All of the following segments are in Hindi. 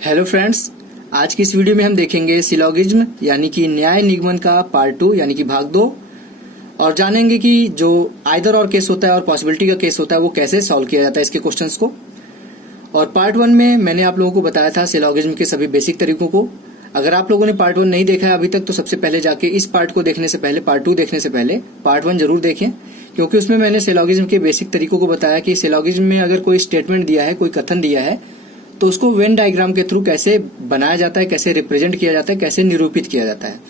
हेलो फ्रेंड्स, आज की इस वीडियो में हम देखेंगे सिलोगिज्म यानी कि न्याय निगमन का पार्ट 2 यानी कि भाग 2 और जानेंगे कि जो आइदर और केस होता है और पॉसिबिलिटी का केस होता है वो कैसे सॉल्व किया जाता है इसके क्वेश्चंस को। और पार्ट 1 में मैंने आप लोगों को बताया था सिलोगिज्म के सभी बेसिक तरीकों को। अगर आप लोगों ने पार्ट 1 नहीं देखा है अभी तक तो सबसे पहले जाके इस पार्ट को देखने से पहले पार्ट 2 देखने से पहले पार्ट 1 जरूर देखें, क्योंकि उसमें मैंने सिलोगिज्म के बेसिक तरीकों को बताया कि सिलोगिज्म में अगर कोई स्टेटमेंट दिया है, कोई कथन दिया है, तो उसको वेन डायग्राम के थ्रू कैसे बनाया जाता है, कैसे रिप्रेजेंट किया जाता है, कैसे निरूपित किया जाता है।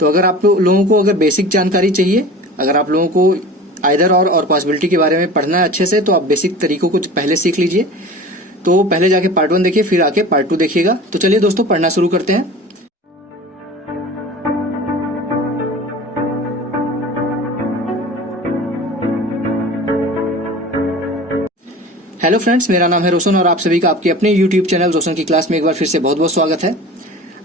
तो अगर आप लोगों को अगर बेसिक जानकारी चाहिए, अगर आप लोगों को आइदर और पॉसिबिलिटी के बारे में पढ़ना है अच्छे से, तो आप बेसिक तरीकों को पहले सीख लीजिए। तो पहले जाके पार्ट 1 देखिए, फिर आके पार्ट 2 देखिएगा। तो चलिए दोस्तों पढ़ना शुरू करते हैं। हेलो फ्रेंड्स, मेरा नाम है रोशन और आप सभी का आपके अपने YouTube चैनल रोशन की क्लास में एक बार फिर से बहुत बहुत स्वागत है।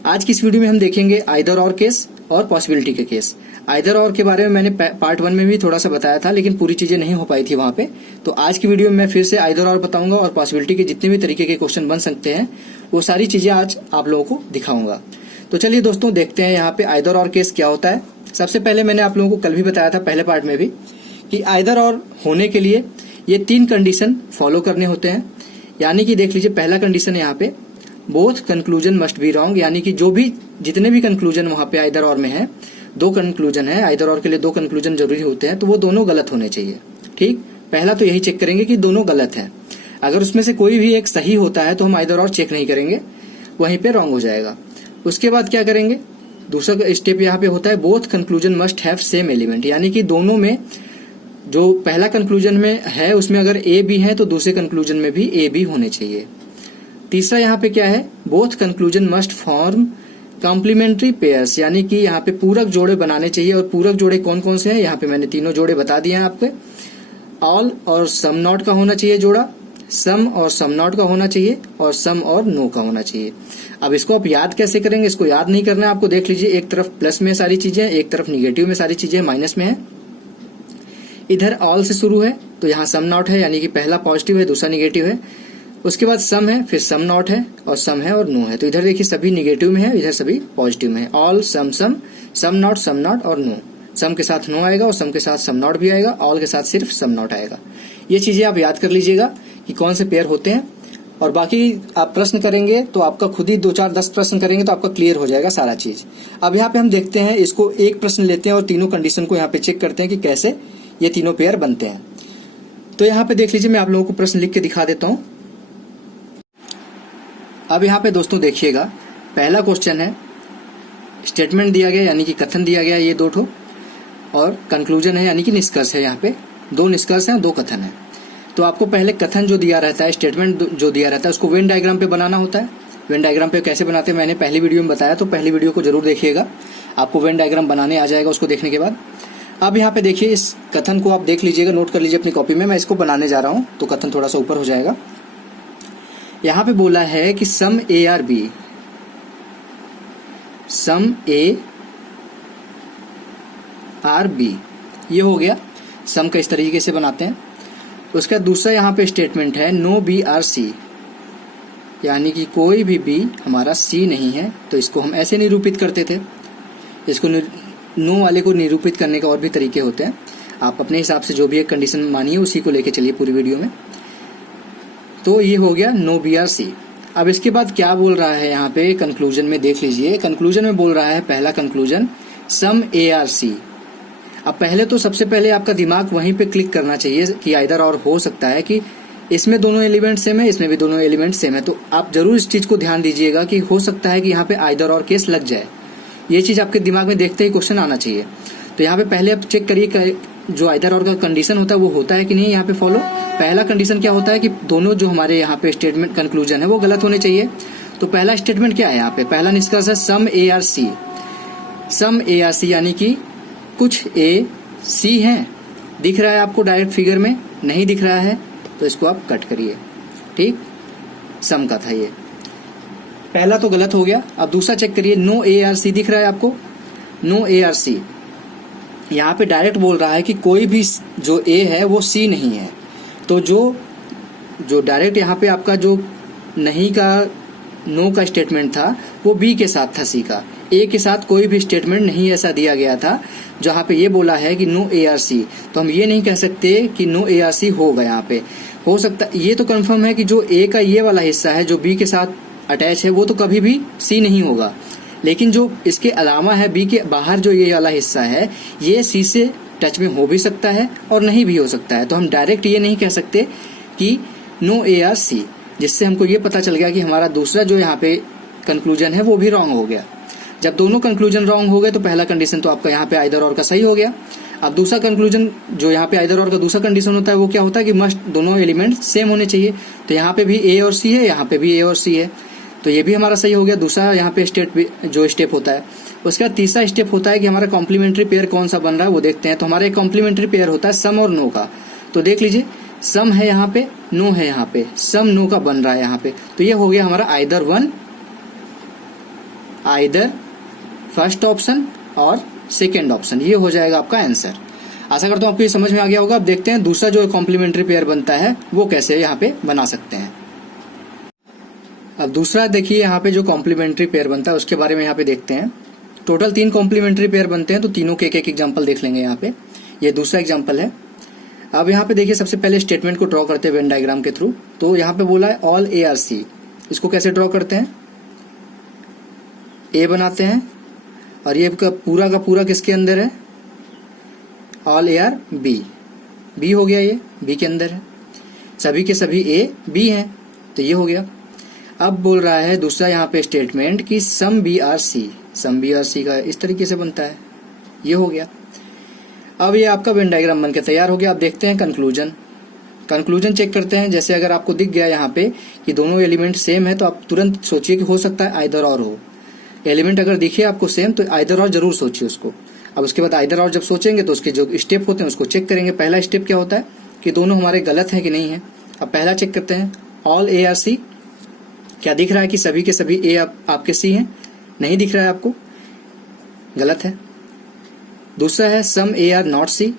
आज की इस वीडियो में हम देखेंगे आइदर और केस और पॉसिबिलिटी के केस। आइदर और के बारे में मैंने पार्ट 1 में भी थोड़ा सा बताया था, लेकिन पूरी चीजें नहीं हो पाई थी वहां पे। तो आज की वीडियो में मैं फिर से आइदर और बताऊंगा और पॉसिबिलिटी के जितने भी तरीके के क्वेश्चन बन सकते हैं वो सारी चीजें आज आप लोगों को दिखाऊंगा। तो चलिए दोस्तों देखते हैं यहाँ पे आइदर और केस क्या होता है। सबसे पहले मैंने आप लोगों को कल भी बताया था पहले पार्ट में भी कि आइदर और होने के लिए ये 3 कंडीशन फॉलो करने होते हैं। यानी कि देख लीजिए, पहला कंडीशन है यहाँ पे both conclusion must be wrong, यानी कि जो भी जितने भी कंक्लूजन वहां पे आइदर और में है, 2 कंक्लूजन है, आइदर और के लिए 2 कंक्लूजन जरूरी होते हैं, तो वो दोनों गलत होने चाहिए। ठीक, पहला तो यही चेक करेंगे कि दोनों गलत है। अगर उसमें से कोई भी एक सही होता है तो हम आइदर और चेक नहीं करेंगे, वहीं पे रॉन्ग हो जाएगा। उसके बाद क्या करेंगे, दूसरा स्टेप यहाँ पे होता है both conclusion must have same element, यानी कि दोनों में जो पहला कंक्लूजन में है उसमें अगर ए बी है तो दूसरे कंक्लूजन में भी ए बी होने चाहिए। तीसरा यहाँ पे क्या है, both conclusion must form complementary pairs, यानी कि यहाँ पे पूरक जोड़े बनाने चाहिए। और पूरक जोड़े कौन कौन से हैं, यहाँ पे मैंने तीनों जोड़े बता दिए हैं आपको। ऑल और सम नॉट का होना चाहिए जोड़ा, सम और सम नॉट का होना चाहिए, और सम और नो का होना चाहिए। अब इसको आप याद कैसे करेंगे, इसको याद नहीं करना है आपको। देख लीजिए, एक तरफ प्लस में सारी चीजें, एक तरफ निगेटिव में सारी चीजें, माइनस में है। इधर ऑल से शुरू है तो यहाँ सम नॉट है, यानी कि पहला पॉजिटिव है दूसरा निगेटिव है। उसके बाद सम है, फिर सम नॉट है, और सम है और नो है। तो इधर देखिए सभी निगेटिव में है, इधर सभी पॉजिटिव में है। All some some, some not और नो। सम के साथ नो आएगा और सम के साथ सम नॉट भी आएगा, ऑल के साथ सिर्फ सम नॉट आएगा। ये चीजें आप याद कर लीजिएगा कि कौन से पेयर होते हैं। और बाकी आप प्रश्न करेंगे तो आपका खुद ही 2 4 10 प्रश्न करेंगे तो आपका क्लियर हो जाएगा सारा चीज। अब यहाँ पे हम देखते हैं, इसको एक प्रश्न लेते हैं और तीनों कंडीशन को यहाँ पे चेक करते हैं कि कैसे ये तीनों पेयर बनते हैं। तो यहाँ पे देख लीजिए, मैं आप लोगों को प्रश्न लिख के दिखा देता हूं। अब यहाँ पे दोस्तों देखिएगा, पहला क्वेश्चन है, स्टेटमेंट दिया गया यानी कि कथन दिया गया ये 2 ठो, और कंक्लूजन है यानी कि निष्कर्ष है। यहाँ पे 2 निष्कर्ष हैं, 2 कथन है। तो आपको पहले कथन जो दिया रहता है, स्टेटमेंट जो दिया रहता है, उसको वेन डायग्राम पे बनाना होता है। वेन डायग्राम पे कैसे बनाते हैं मैंने पहली वीडियो में बताया, तो पहली वीडियो को जरूर देखिएगा, आपको वेन डायग्राम बनाने आ जाएगा उसको देखने के बाद। अब यहाँ पे देखिए, इस कथन को आप देख लीजिएगा, नोट कर लीजिए अपनी कॉपी में। मैं इसको बनाने जा रहा हूं तो कथन थोड़ा सा ऊपर हो जाएगा। यहाँ पे बोला है कि some A are B, some A are B, ये हो गया सम का। इस तरीके से बनाते हैं। उसका दूसरा यहाँ पे स्टेटमेंट है नो बी आर सी, यानी कि कोई भी बी हमारा सी नहीं है। तो इसको हम ऐसे निरूपित करते थे। इसको नो वाले को निरूपित करने का और भी तरीके होते हैं, आप अपने हिसाब से जो भी एक कंडीशन मानिए उसी को लेके चलिए पूरी वीडियो में। तो ये हो गया नो बी आर सी। अब इसके बाद क्या बोल रहा है यहाँ पे कंक्लूजन में, देख लीजिए। कंक्लूजन में बोल रहा है पहला conclusion some A R C. अब पहले तो सबसे पहले आपका दिमाग वहीं पे क्लिक करना चाहिए कि आइदर और हो सकता है कि इसमें दोनों एलिमेंट सेम है, इसमें भी दोनों एलिमेंट सेम है। तो आप जरूर इस चीज को ध्यान दीजिएगा कि हो सकता है कि यहाँ पे आइदर और केस लग जाए। ये चीज आपके दिमाग में देखते ही क्वेश्चन आना चाहिए। तो यहाँ पे पहले आप चेक करिए जो आइदर और का कंडीशन होता है वो होता है कि नहीं यहाँ पे फॉलो। पहला कंडीशन क्या होता है कि दोनों जो हमारे यहाँ पे स्टेटमेंट कंक्लूजन है वो गलत होने चाहिए। तो पहला स्टेटमेंट क्या है यहाँ पे, पहला निष्कर्ष है सम A R C. Some A R C यानी कि कुछ ए सी है। दिख रहा है आपको डायरेक्ट फिगर में, नहीं दिख रहा है तो इसको आप कट करिए। ठीक, सम का था ये, पहला तो गलत हो गया। अब दूसरा चेक करिए, नो ए आर सी दिख रहा है आपको, नो ए आर सी। यहाँ पे डायरेक्ट बोल रहा है कि कोई भी जो ए है वो सी नहीं है। तो जो डायरेक्ट यहाँ पे आपका जो नहीं का नो का स्टेटमेंट था वो बी के साथ था सी का, ए के साथ कोई भी स्टेटमेंट नहीं ऐसा दिया गया था जहां पे ये बोला है कि नो ARC। तो हम ये नहीं कह सकते कि नो ARC होगा। यहाँ पे हो सकता, ये तो कंफर्म है कि जो ए का ये वाला हिस्सा है जो बी के साथ अटैच है वो तो कभी भी सी नहीं होगा, लेकिन जो इसके अलावा है बी के बाहर जो ये वाला हिस्सा है ये सी से टच में हो भी सकता है और नहीं भी हो सकता है। तो हम डायरेक्ट ये नहीं कह सकते कि नो ARC, जिससे हमको ये पता चल गया कि हमारा दूसरा जो यहाँ पे कंक्लूजन है वो भी रॉन्ग हो गया। जब दोनों कंक्लूजन रॉन्ग हो गए तो पहला कंडीशन तो आपका यहाँ पे आइदर और का सही हो गया। अब दूसरा कंक्लूजन जो यहाँ पे आइदर और का दूसरा कंडीशन होता है वो क्या होता है कि मस्ट दोनों एलिमेंट सेम होने चाहिए। तो यहाँ पे भी ए और सी है, यहाँ पे भी ए और सी है, तो ये भी हमारा सही हो गया। दूसरा यहाँ पे जो स्टेप होता है। उसके बाद तीसरा स्टेप होता है कि हमारा कॉम्प्लीमेंट्री पेयर कौन सा बन रहा है वो देखते हैं। तो हमारा एक कॉम्प्लीमेंट्री पेयर होता है सम और नो का। तो देख लीजिए, सम है यहाँ पे, नो है यहाँ पे, सम नो का बन रहा है यहाँ पे। तो ये हो गया हमारा either one, either first option और सेकेंड ऑप्शन, ये हो जाएगा आपका आंसर। आशा करता हूँ आपको ये समझ में आ गया होगा। अब देखते हैं दूसरा जो कॉम्प्लीमेंट्री पेयर बनता है वो कैसे यहाँ पे बना सकते हैं। अब दूसरा देखिए, यहाँ पे जो कॉम्प्लीमेंट्री पेयर बनता है उसके बारे में यहाँ पे देखते हैं। टोटल 3 कॉम्प्लीमेंट्री पेयर बनते हैं, तो तीनों के एक एग्जाम्पल देख लेंगे यहाँ पे। ये दूसरा एग्जाम्पल है। अब यहाँ पे देखिए, सबसे पहले स्टेटमेंट को ड्रॉ करते हैं वेन डायग्राम के थ्रू। तो यहाँ पे बोला है ऑल ARC, इसको कैसे ड्रॉ करते हैं, ए बनाते हैं और ये का पूरा किसके अंदर है, ऑल AR बी हो गया, ये बी के अंदर है, सभी के सभी ए बी हैं, तो ये हो गया। अब बोल रहा है दूसरा यहाँ पे स्टेटमेंट कि सम BRC का इस तरीके से बनता है, ये हो गया। अब ये आपका वेन डायग्राम बनके तैयार हो गया। अब देखते हैं कंक्लूजन चेक करते हैं। जैसे अगर आपको दिख गया यहाँ पे कि दोनों एलिमेंट सेम है तो आप तुरंत सोचिए कि हो सकता है आइदर और हो। एलिमेंट अगर दिखे आपको सेम तो आइदर और जरूर सोचिए उसको। अब उसके बाद आइदर और जब सोचेंगे तो उसके जो स्टेप होते हैं उसको चेक करेंगे। पहला स्टेप क्या होता है कि दोनों हमारे गलत है कि नहीं है। अब पहला चेक करते हैं, ऑल ARC, क्या दिख रहा है कि सभी के सभी ए आपके सी हैं, नहीं दिख रहा है आपको, गलत है। दूसरा है सम AR नॉट सी,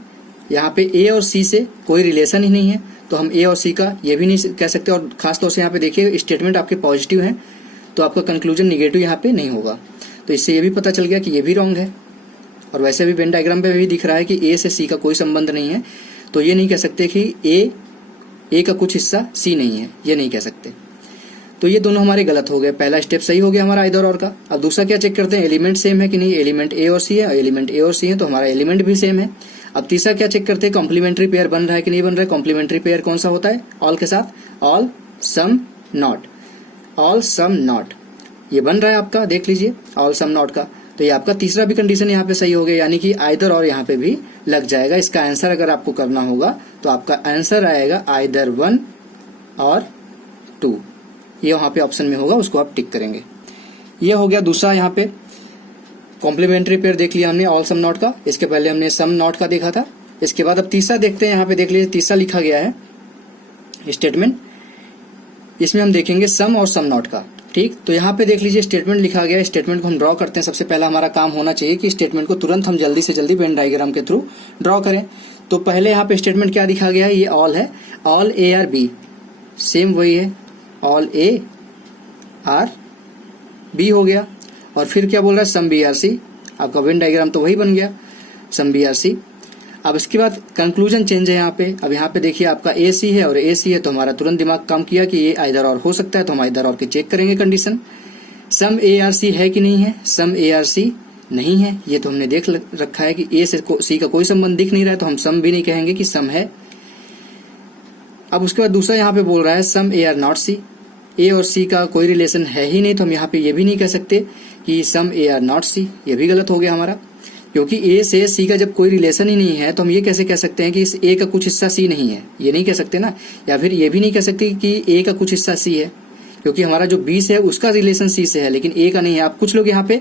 यहाँ पे ए और सी से कोई रिलेशन ही नहीं है, तो हम ए और सी का ये भी नहीं कह सकते। और खासतौर से यहाँ पे देखिए स्टेटमेंट आपके पॉजिटिव हैं तो आपका कंक्लूजन निगेटिव यहाँ पे नहीं होगा। तो इससे ये भी पता चल गया कि ये भी रॉन्ग है। और वैसे भी वेन डायग्राम पे भी दिख रहा है कि ए से सी का कोई संबंध नहीं है, तो ये नहीं कह सकते कि ए का कुछ हिस्सा सी नहीं है, ये नहीं कह सकते। तो ये दोनों हमारे गलत हो गए। पहला स्टेप सही हो गया हमारा आइदर और का। अब दूसरा क्या चेक करते हैं, एलिमेंट सेम है कि नहीं। एलिमेंट ए और सी है, एलिमेंट ए और सी है तो हमारा एलिमेंट भी सेम है। अब तीसरा क्या चेक करते हैं, कॉम्प्लीमेंट्री पेयर बन रहा है कि नहीं बन रहा है। कॉम्प्लीमेंट्री पेयर कौन सा होता है, ऑल के साथ, ऑल सम नॉट, ये बन रहा है आपका, देख लीजिए ऑल सम नॉट का। तो ये आपका तीसरा भी कंडीशन यहाँ पे सही हो गया, यानी कि आइदर और यहाँ पे भी लग जाएगा। इसका आंसर अगर आपको करना होगा तो आपका आंसर आएगा आइदर 1 और 2, ये वहां पे ऑप्शन में होगा, उसको आप टिक करेंगे। ये हो गया दूसरा यहाँ पे कॉम्प्लीमेंट्री पेयर देख लिया हमने ऑल सम नॉट का। इसके पहले हमने सम नॉट का देखा था। इसके बाद अब तीसरा देखते हैं। यहाँ पे देख लीजिए तीसरा लिखा गया है स्टेटमेंट, इसमें हम देखेंगे सम और सम नॉट का। ठीक, तो यहाँ पे देख लीजिए स्टेटमेंट लिखा गया है। स्टेटमेंट को हम ड्रॉ करते हैं। सबसे पहला हमारा काम होना चाहिए कि स्टेटमेंट को तुरंत हम जल्दी से जल्दी वेन डायग्राम के थ्रू ड्रॉ करें। तो पहले यहाँ पे स्टेटमेंट क्या दिखा गया है, ये ऑल है, ऑल AR B, सेम वही है, ऑल AR B हो गया। और फिर क्या बोल रहा है, सम BRC, आपका वेन डायग्राम तो वही बन गया, सम BRC। अब इसके बाद कंक्लूजन चेंज है यहाँ पे। अब यहाँ पे देखिए आपका AC है और AC है, तो हमारा तुरंत दिमाग काम किया कि ये आइदर और हो सकता है, तो हम आइदर और के चेक करेंगे कंडीशन। सम ARC है कि नहीं है, सम ARC नहीं है, ये तो हमने देख रखा है कि A से C का कोई संबंध दिख नहीं रहा है, तो हम सम भी नहीं कहेंगे कि सम है। अब उसके बाद दूसरा यहाँ पे बोल रहा है सम AR नॉट C, A और C का कोई रिलेशन है ही नहीं, तो हम यहाँ पे ये भी नहीं कह सकते कि सम AR नॉट C, ये भी गलत हो गया हमारा, क्योंकि A से C का जब कोई रिलेशन ही नहीं है तो हम ये कैसे कह सकते हैं कि इस A का कुछ हिस्सा C नहीं है, ये नहीं कह सकते ना। या फिर ये भी नहीं कह सकते कि A का कुछ हिस्सा C है, क्योंकि हमारा जो B से है उसका रिलेशन C से है लेकिन A का नहीं है। आप कुछ लोग यहाँ पे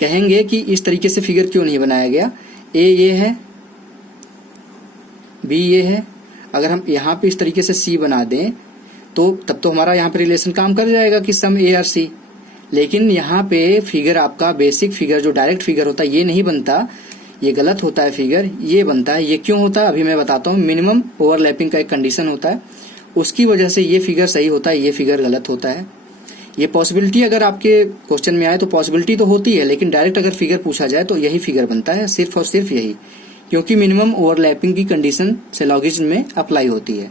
कहेंगे कि इस तरीके से फिगर क्यों नहीं बनाया गया, A ये है, B ये है, अगर हम यहाँ पे इस तरीके से C बना दें तो तब तो हमारा यहाँ पे रिलेशन काम कर जाएगा कि सम AR C। लेकिन यहाँ पे फिगर आपका बेसिक फिगर जो डायरेक्ट फिगर होता है ये नहीं बनता, ये गलत होता है फिगर, ये बनता है। ये क्यों होता है अभी मैं बताता हूँ। मिनिमम ओवरलैपिंग का एक कंडीशन होता है, उसकी वजह से ये फिगर सही होता है, ये फिगर गलत होता है। ये पॉसिबिलिटी अगर आपके क्वेश्चन में आए तो पॉसिबिलिटी तो होती है, लेकिन डायरेक्ट अगर फिगर पूछा जाए तो यही फिगर बनता है, सिर्फ और सिर्फ यही, क्योंकि मिनिमम ओवरलैपिंग की कंडीशन सिलोजिज्म में अप्लाई होती है।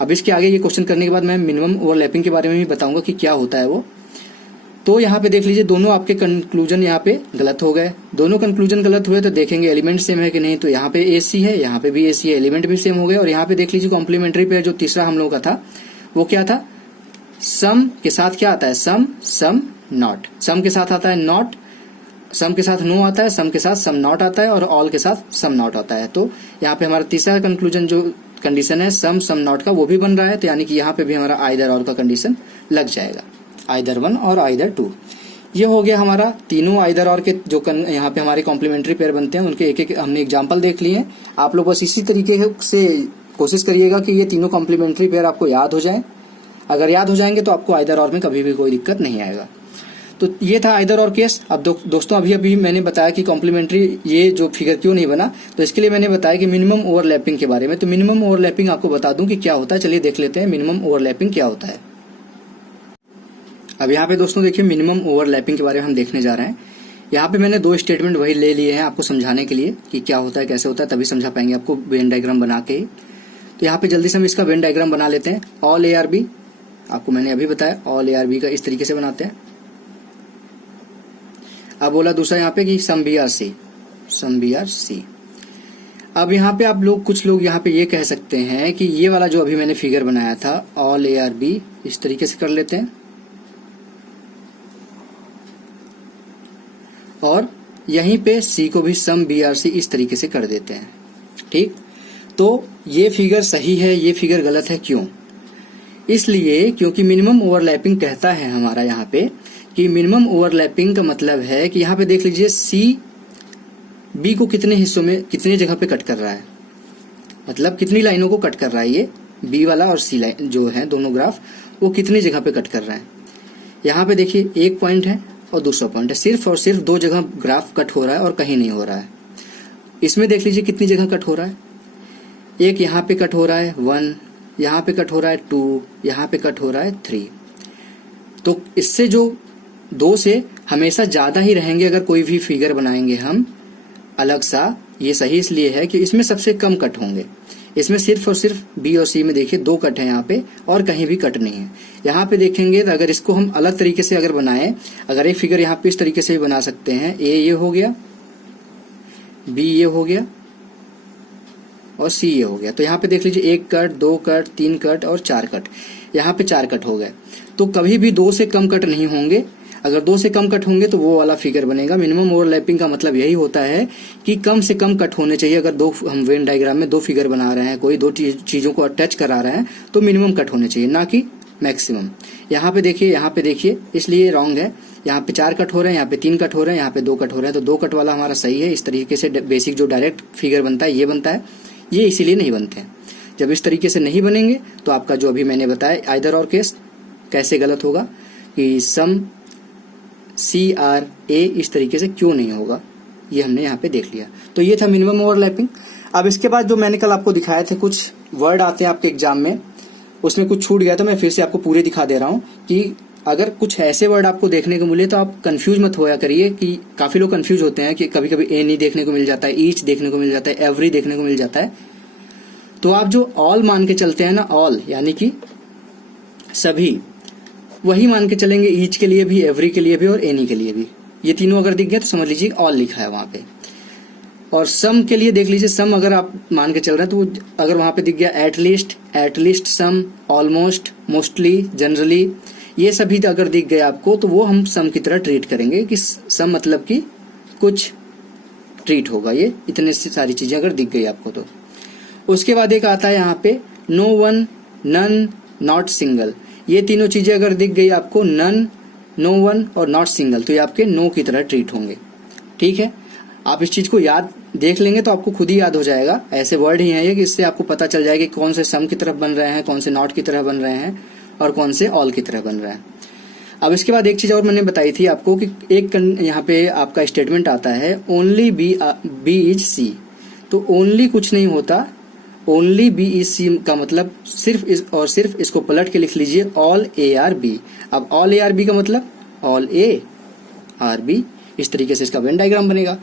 अब इसके आगे ये क्वेश्चन करने के बाद मैं मिनिमम ओवरलैपिंग के बारे में भी बताऊंगा कि क्या होता है वो। तो यहाँ पे देख लीजिए दोनों आपके कंक्लूजन यहाँ पे गलत हो गए। दोनों कंक्लूजन गलत हुए तो देखेंगे एलिमेंट सेम है कि नहीं, तो यहाँ पे AC है, यहाँ पे भी AC है, एलिमेंट भी सेम हो गए। और यहाँ पे देख लीजिए कॉम्प्लीमेंट्री पेयर जो तीसरा हम लोगों का था वो क्या था, सम के साथ क्या आता है, सम सम नॉट, सम के साथ आता है नॉट, सम के साथ नो आता है, सम के साथ सम नॉट आता है और ऑल के साथ सम नॉट आता है। तो यहाँ पे हमारा तीसरा कंक्लूजन जो कंडीशन है सम सम नॉट का वो भी बन रहा है, तो यानी कि यहाँ पे भी हमारा आइदर और का कंडीशन लग जाएगा, आइदर 1 और आइदर 2। ये हो गया हमारा तीनों आइदर और के जो यहाँ पे हमारे कॉम्प्लीमेंट्री पेयर बनते हैं उनके एक एक हमने एग्जाम्पल देख लिए हैं। आप लोग बस इसी तरीके से कोशिश करिएगा कि ये तीनों कॉम्प्लीमेंट्री पेयर आपको याद हो जाए। अगर याद हो जाएंगे तो आपको आइदर और में कभी भी कोई दिक्कत नहीं आएगा। तो ये था आइदर और केस। अब दोस्तों अभी मैंने बताया कि कॉम्प्लीमेंट्री ये जो फिगर क्यों नहीं बना, तो इसके लिए मैंने बताया कि मिनिमम ओवरलैपिंग के बारे में। तो मिनिमम ओवरलैपिंग आपको बता दूं कि क्या होता है, चलिए देख लेते हैं मिनिमम ओवरलैपिंग क्या होता है। अब यहाँ पे दोस्तों देखिए मिनिमम ओवरलैपिंग के बारे में हम देखने जा रहे हैं। यहाँ पे मैंने 2 स्टेटमेंट वही ले लिए हैं आपको समझाने के लिए कि क्या होता है कैसे होता है, तभी समझा पाएंगे आपको वेन डायग्राम बना के। तो यहाँ पे जल्दी से हम इसका वेन डायग्राम बना लेते हैं। ऑल ARB आपको मैंने अभी बताया, ऑल ARB का इस तरीके से बनाते हैं। अब बोला दूसरा यहाँ पे कि सम BRC, सम BRC। अब यहाँ पे आप लोग कुछ लोग यहाँ पे ये कह सकते हैं कि ये वाला जो अभी मैंने फिगर बनाया था ऑल ARB इस तरीके से कर लेते हैं और यहीं पे C को भी सम BRC इस तरीके से कर देते हैं। ठीक, तो ये फिगर सही है, ये फिगर गलत है। क्यों? इसलिए क्योंकि मिनिमम ओवरलैपिंग कहता है हमारा यहाँ पे कि मिनिमम ओवरलैपिंग का मतलब है कि यहाँ पे देख लीजिए C B को कितने हिस्सों में कितनी जगह पे कट कर रहा है, मतलब कितनी लाइनों को कट कर रहा है। ये B वाला और C लाइन जो है दोनों ग्राफ वो कितनी जगह पे कट कर रहा है। यहाँ पे देखिए एक पॉइंट है और दूसरा पॉइंट है, सिर्फ और सिर्फ 2 जगह ग्राफ कट हो रहा है और कहीं नहीं हो रहा है। इसमें देख लीजिए कितनी जगह कट हो रहा है, एक यहाँ पे कट हो रहा है 1, यहाँ पे कट हो रहा है 2, यहाँ पे कट हो रहा है 3। तो इससे जो 2 से हमेशा ज्यादा ही रहेंगे अगर कोई भी फिगर बनाएंगे हम अलग सा। ये सही इसलिए है कि इसमें सबसे कम कट होंगे। इसमें सिर्फ और सिर्फ B और C में देखिए 2 कट है यहाँ पे और कहीं भी कट नहीं है। यहाँ पे देखेंगे तो अगर इसको हम अलग तरीके से अगर बनाएं, अगर एक फिगर यहाँ पे इस तरीके से भी बना सकते हैं, A ये हो गया, B ये हो गया और C ये हो गया। तो यहाँ पे देख लीजिए 1 कट, 2 कट, 3 कट और 4 कट, यहाँ पे 4 कट हो गए। तो कभी भी 2 से कम कट नहीं होंगे। अगर 2 से कम कट होंगे तो वो वाला फिगर बनेगा। मिनिमम ओवरलैपिंग का मतलब यही होता है कि कम से कम कट होने चाहिए। अगर हम वेन डायग्राम में 2 फिगर बना रहे हैं, कोई 2 चीजों को अटैच करा रहे हैं, तो मिनिमम कट होने चाहिए, ना कि मैक्सिमम। यहाँ पे देखिए, इसलिए रॉन्ग है। यहाँ पे 4 कट हो रहे हैं, यहाँ पे 3 कट हो रहे हैं, यहाँ पे 2 कट हो रहे हैं। तो 2 कट वाला हमारा सही है। इस तरीके से बेसिक जो डायरेक्ट फिगर बनता है ये बनता है, ये इसीलिए नहीं बनते हैं। जब इस तरीके से नहीं बनेंगे तो आपका जो अभी मैंने बताया आइदर और केस कैसे गलत होगा कि सम CRA इस तरीके से क्यों नहीं होगा, ये हमने यहाँ पे देख लिया। तो ये था मिनिमम ओवरलैपिंग। अब इसके बाद जो मैंने कल आपको दिखाए थे कुछ वर्ड आते हैं आपके एग्जाम में, उसमें कुछ छूट गया तो मैं फिर से आपको पूरे दिखा दे रहा हूँ कि अगर कुछ ऐसे वर्ड आपको देखने को मिले तो आप कंफ्यूज मत होया करिए। कि काफी लोग कंफ्यूज होते हैं कि कभी कभी एनी देखने को मिल जाता है, ईच देखने को मिल जाता है, एवरी देखने को मिल जाता है। तो आप जो ऑल मान के चलते हैं ना, ऑल यानी कि सभी, वही मान के चलेंगे ईच के लिए भी, एवरी के लिए भी और एनी के लिए भी। ये तीनों अगर दिख गए तो समझ लीजिए ऑल लिखा है वहां पे। और सम के लिए देख लीजिए, सम अगर आप मान के चल रहे हैं तो अगर वहां पे दिख गया एटलीस्ट, सम, ऑलमोस्ट, मोस्टली, जनरली, ये सभी अगर दिख गए आपको तो वो हम सम की तरह ट्रीट करेंगे कि सम मतलब कि कुछ ट्रीट होगा। ये इतने सारी चीजें अगर दिख गई आपको तो। उसके बाद एक आता है यहाँ पे no one, none, not single. ये तीनों चीजें अगर दिख गई आपको, नन, नो वन और नॉट सिंगल, तो ये आपके नो की तरह ट्रीट होंगे। ठीक है, आप इस चीज को याद देख लेंगे तो आपको खुद ही याद हो जाएगा। ऐसे वर्ड ही हैं ये कि इससे आपको पता चल जाएगा कि कौन से सम की तरफ बन रहे हैं, कौन से नॉट की तरह बन रहे हैं और कौन से ऑल की तरह बन रहे हैं। अब इसके बाद एक चीज और मैंने बताई थी आपको कि एक यहाँ पे आपका स्टेटमेंट आता है ओनली बी इज सी। तो ओनली कुछ नहीं होता, ओनली बी इज सी का मतलब सिर्फ इस और सिर्फ इसको पलट के लिख लीजिए ऑल ए आर बी। अब ऑल ए आर बी का मतलब ऑल ए आर बी, इस तरीके से इसका वेन डायग्राम बनेगा।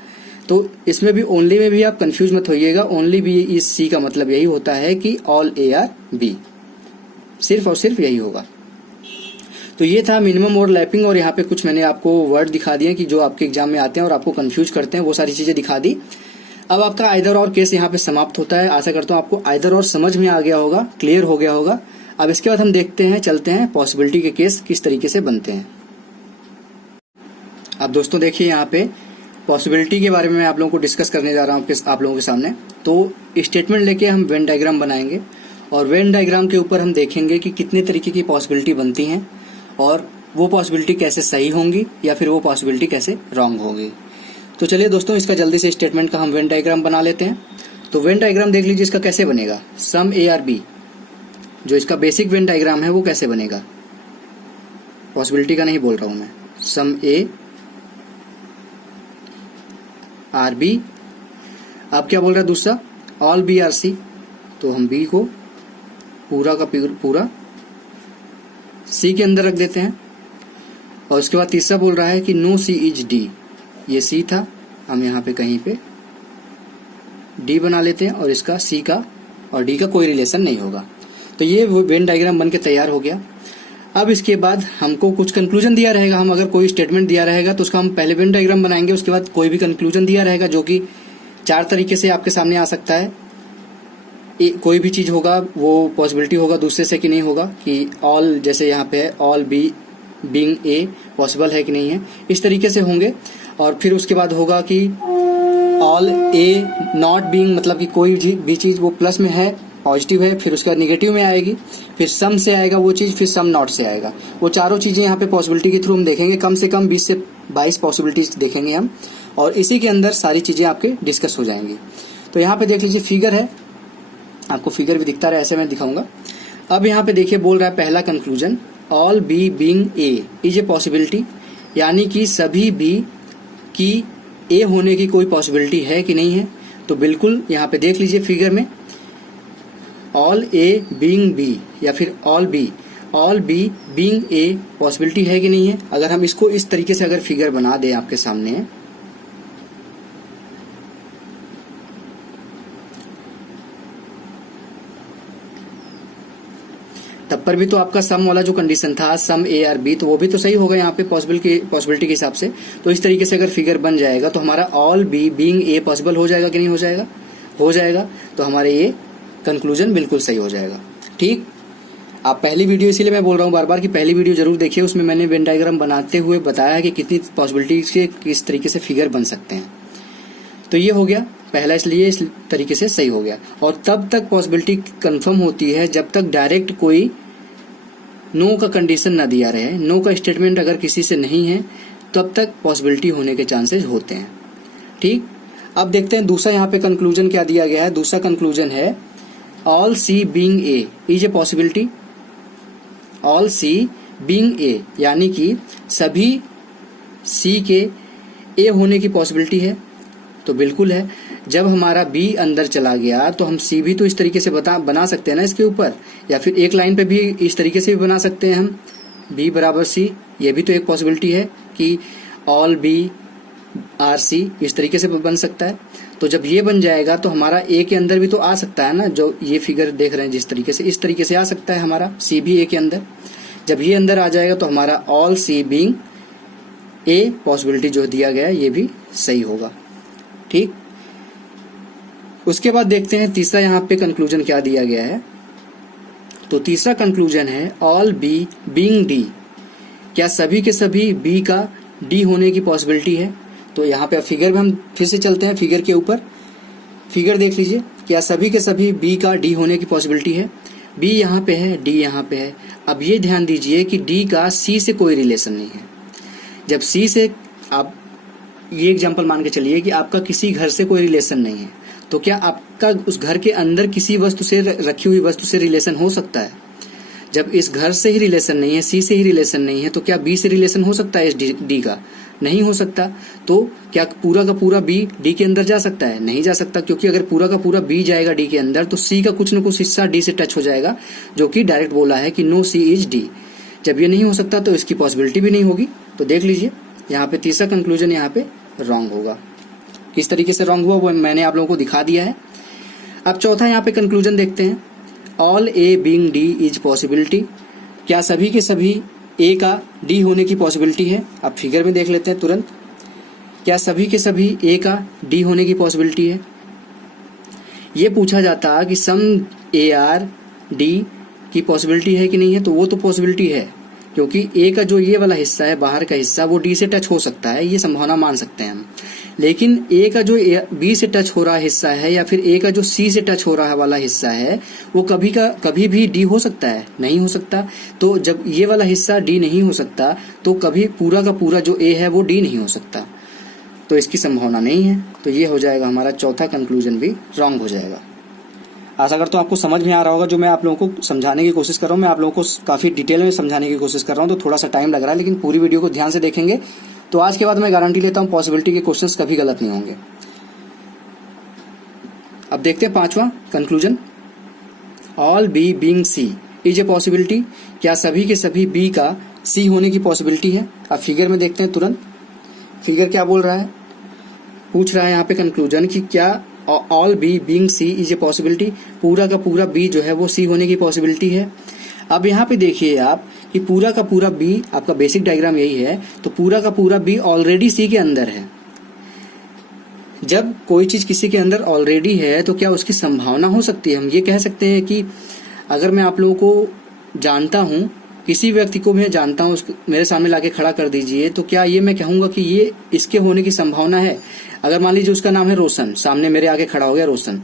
तो इसमें भी ओनली में भी आप कंफ्यूज मत होइएगा, ओनली बी इज सी का मतलब यही होता है कि ऑल ए आर बी, सिर्फ और सिर्फ यही होगा। तो ये था मिनिमम ओवरलैपिंग, और यहाँ पे कुछ मैंने आपको वर्ड दिखा दिए कि जो आपके एग्जाम में आते हैं और आपको कंफ्यूज करते हैं, वो सारी चीजें दिखा दी। अब आपका आइदर और केस यहाँ पे समाप्त होता है। आशा करता हूँ आपको आइदर और समझ में आ गया होगा, क्लियर हो गया होगा। अब इसके बाद हम देखते हैं, चलते हैं पॉसिबिलिटी के केस किस तरीके से बनते हैं। अब दोस्तों देखिए, यहाँ पे पॉसिबिलिटी के बारे में मैं आप लोगों को डिस्कस करने जा रहा हूँ आप लोगों के सामने। तो स्टेटमेंट लेके हम वेन डायग्राम बनाएंगे, और वेन डायग्राम के ऊपर हम देखेंगे कि कितने तरीके की पॉसिबिलिटी बनती हैं, और वो पॉसिबिलिटी कैसे सही होंगी या फिर वो पॉसिबिलिटी कैसे रॉन्ग होगी। तो चलिए दोस्तों, इसका जल्दी से स्टेटमेंट का हम वेन डायग्राम बना लेते हैं। तो वेन डायग्राम देख लीजिए इसका कैसे बनेगा। सम ए आर बी, जो इसका बेसिक वेन डायग्राम है वो कैसे बनेगा, पॉसिबिलिटी का नहीं बोल रहा हूं मैं। सम ए आर बी, अब क्या बोल रहा है दूसरा, ऑल बी आर सी, तो हम बी को पूरा का पूरा सी के अंदर रख देते हैं। और उसके बाद तीसरा बोल रहा है कि नो सी इज डी, ये सी था, हम यहाँ पे कहीं पे डी बना लेते हैं, और इसका सी का और डी का कोई रिलेशन नहीं होगा। तो ये वेन डायग्राम बन के तैयार हो गया। अब इसके बाद हमको कुछ कंक्लूजन दिया रहेगा, हम अगर कोई स्टेटमेंट दिया रहेगा तो उसका हम पहले वेन डायग्राम बनाएंगे, उसके बाद कोई भी कंक्लूजन दिया रहेगा जो कि 4 तरीके से आपके सामने आ सकता है। कोई भी चीज होगा वो पॉसिबिलिटी होगा दूसरे से कि नहीं होगा, कि ऑल, जैसे यहाँ पे है all B being a possible है कि नहीं है, इस तरीके से होंगे। और फिर उसके बाद होगा कि ऑल ए नॉट बीइंग, मतलब कि कोई भी चीज वो प्लस में है, पॉजिटिव है, फिर उसका नेगेटिव में आएगी, फिर सम से आएगा वो चीज, फिर सम नॉट से आएगा। वो चारों चीजें यहाँ पे पॉसिबिलिटी के थ्रू हम देखेंगे, कम से कम 20 से 22 पॉसिबिलिटीज देखेंगे हम, और इसी के अंदर सारी चीजें आपके डिस्कस हो जाएंगी। तो यहाँ पे देख लीजिए फिगर है, आपको फिगर भी दिखता रहे ऐसे मैं दिखाऊंगा। अब यहाँ पे देखिए बोल रहा है पहला conclusion, all B being A is a possibility, यानी कि सभी बी की ए होने की कोई पॉसिबिलिटी है कि नहीं है। तो बिल्कुल यहाँ पे देख लीजिए फिगर में, ऑल ए बीइंग बी या फिर all B being A possibility है कि नहीं है। अगर हम इसको इस तरीके से अगर फिगर बना दें आपके सामने, तब पर भी तो आपका सम वाला जो कंडीशन था, सम ए आर बी, तो वो भी तो सही होगा यहाँ पे पॉसिबिलिटी के हिसाब से। तो इस तरीके से अगर फिगर बन जाएगा तो हमारा all B being a possible हो जाएगा कि नहीं हो जाएगा, हो जाएगा। तो हमारे ये कंक्लूजन बिल्कुल सही हो जाएगा। ठीक, आप पहली वीडियो, इसीलिए मैं बोल रहा हूँ बार बार कि पहली वीडियो जरूर देखिए, उसमें मैंने वेन डायग्राम बनाते हुए बताया है कि कितनी पॉसिबिलिटीज के किस तरीके से फिगर बन सकते हैं। तो ये हो गया पहला, इसलिए इस तरीके से सही हो गया। और तब तक पॉसिबिलिटी कंफर्म होती है जब तक डायरेक्ट कोई नो का कंडीशन ना दिया रहे, नो का स्टेटमेंट अगर किसी से नहीं है तब तक पॉसिबिलिटी होने के चांसेस होते हैं। ठीक, अब देखते हैं दूसरा यहाँ पे कंक्लूजन क्या दिया गया है। दूसरा कंक्लूजन है all C being A is a possibility, all C being A, यानी कि सभी सी के ए होने की पॉसिबिलिटी है। तो बिल्कुल है, जब हमारा बी अंदर चला गया तो हम सी भी तो इस तरीके से बना सकते हैं ना इसके ऊपर, या फिर एक लाइन पे भी इस तरीके से भी बना सकते हैं हम, बी बराबर सी, ये भी तो एक पॉसिबिलिटी है कि ऑल बी आर सी, इस तरीके से बन सकता है। तो जब ये बन जाएगा तो हमारा ए के अंदर भी तो आ सकता है ना, जो ये फिगर देख रहे हैं जिस तरीके से, इस तरीके से आ सकता है हमारा सी भी ए के अंदर। जब ये अंदर आ जाएगा तो हमारा all C being A possibility जो दिया गया है ये भी सही होगा। ठीक, उसके बाद देखते हैं तीसरा यहाँ पे कंक्लूजन क्या दिया गया है। तो तीसरा कंक्लूजन है ऑल बी बीइंग डी, क्या सभी के सभी बी का डी होने की पॉसिबिलिटी है। तो यहाँ पे फिगर में हम फिर से चलते हैं, फिगर के ऊपर फिगर देख लीजिए, क्या सभी के सभी बी का डी होने की पॉसिबिलिटी है। बी यहाँ पे है, डी यहाँ पे है। अब ये ध्यान दीजिए कि डी का सी से कोई रिलेशन नहीं है। जब सी से, आप ये एग्जांपल मान के चलिए कि आपका किसी घर से कोई रिलेशन नहीं है, तो क्या आपका उस घर के अंदर किसी वस्तु से, रखी हुई वस्तु से रिलेशन हो सकता है। जब इस घर से ही रिलेशन नहीं है, सी से ही रिलेशन नहीं है, तो क्या बी से रिलेशन हो सकता है इस डी का। नहीं हो सकता। तो क्या पूरा का पूरा बी डी के अंदर जा सकता है? नहीं जा सकता, क्योंकि अगर पूरा का पूरा बी जाएगा डी के अंदर तो सी का कुछ न कुछ हिस्सा डी से टच हो जाएगा, जो कि डायरेक्ट बोला है कि नो सी इज डी। जब ये नहीं हो सकता तो इसकी पॉसिबिलिटी भी नहीं होगी। तो देख लीजिए यहाँ पे तीसरा कंक्लूजन यहाँ पे रॉन्ग होगा। किस तरीके से रॉन्ग हुआ वो मैंने आप लोगों को दिखा दिया है। अब चौथा यहाँ पे कंक्लूजन देखते हैं, all A being D is possibility. क्या सभी के सभी ए का डी होने की पॉसिबिलिटी है? अब फिगर में देख लेते हैं तुरंत। क्या सभी के सभी ए का डी होने की पॉसिबिलिटी है? ये पूछा जाता कि सम ए आर डी की पॉसिबिलिटी है कि नहीं है, तो वो तो पॉसिबिलिटी है, क्योंकि ए का जो ये वाला हिस्सा है बाहर का हिस्सा वो डी से टच हो सकता है, ये संभावना मान सकते हैं हम। लेकिन ए का जो बी से टच हो रहा हिस्सा है या फिर ए का जो सी से टच हो रहा वाला हिस्सा है वो कभी भी डी हो सकता है? नहीं हो सकता। तो जब ये वाला हिस्सा डी नहीं हो सकता तो कभी पूरा का पूरा जो ए है वो डी नहीं हो सकता, तो इसकी संभावना नहीं है। तो ये हो जाएगा हमारा चौथा कंक्लूजन भी रॉन्ग हो जाएगा। आशा करता हूँ आपको समझ में आ रहा होगा जो मैं आप लोगों को समझाने की कोशिश कर रहा हूँ। मैं आप लोगों को काफी डिटेल में समझाने की कोशिश कर रहा हूँ, तो थोड़ा सा टाइम लग रहा है, लेकिन पूरी वीडियो को ध्यान से देखेंगे तो आज के बाद मैं गारंटी लेता हूँ पॉसिबिलिटी के क्वेश्चंस कभी गलत नहीं होंगे। अब देखते हैं पांचवा conclusion, all B being C is a possibility. क्या सभी के सभी बी का सी होने की पॉसिबिलिटी है? अब फिगर में देखते हैं तुरंत। फिगर क्या बोल रहा है? पूछ रहा है यहाँ पे कंक्लूजन कि क्या all B being C is a possibility, पूरा का पूरा बी जो है वो सी होने की पॉसिबिलिटी है। अब यहाँ पे देखिए आप कि पूरा का पूरा बी, आपका बेसिक डायग्राम यही है, तो पूरा का पूरा बी ऑलरेडी सी के अंदर है। जब कोई चीज किसी के अंदर ऑलरेडी है तो क्या उसकी संभावना हो सकती है? हम ये कह सकते हैं कि अगर मैं आप लोगों को जानता हूं, किसी व्यक्ति को मैं जानता हूं, मेरे सामने लाके खड़ा कर दीजिए, तो क्या ये मैं कहूंगा कि ये इसके होने की संभावना है? अगर मान लीजिए उसका नाम है रोशन, सामने मेरे आगे खड़ा हो गया रोशन,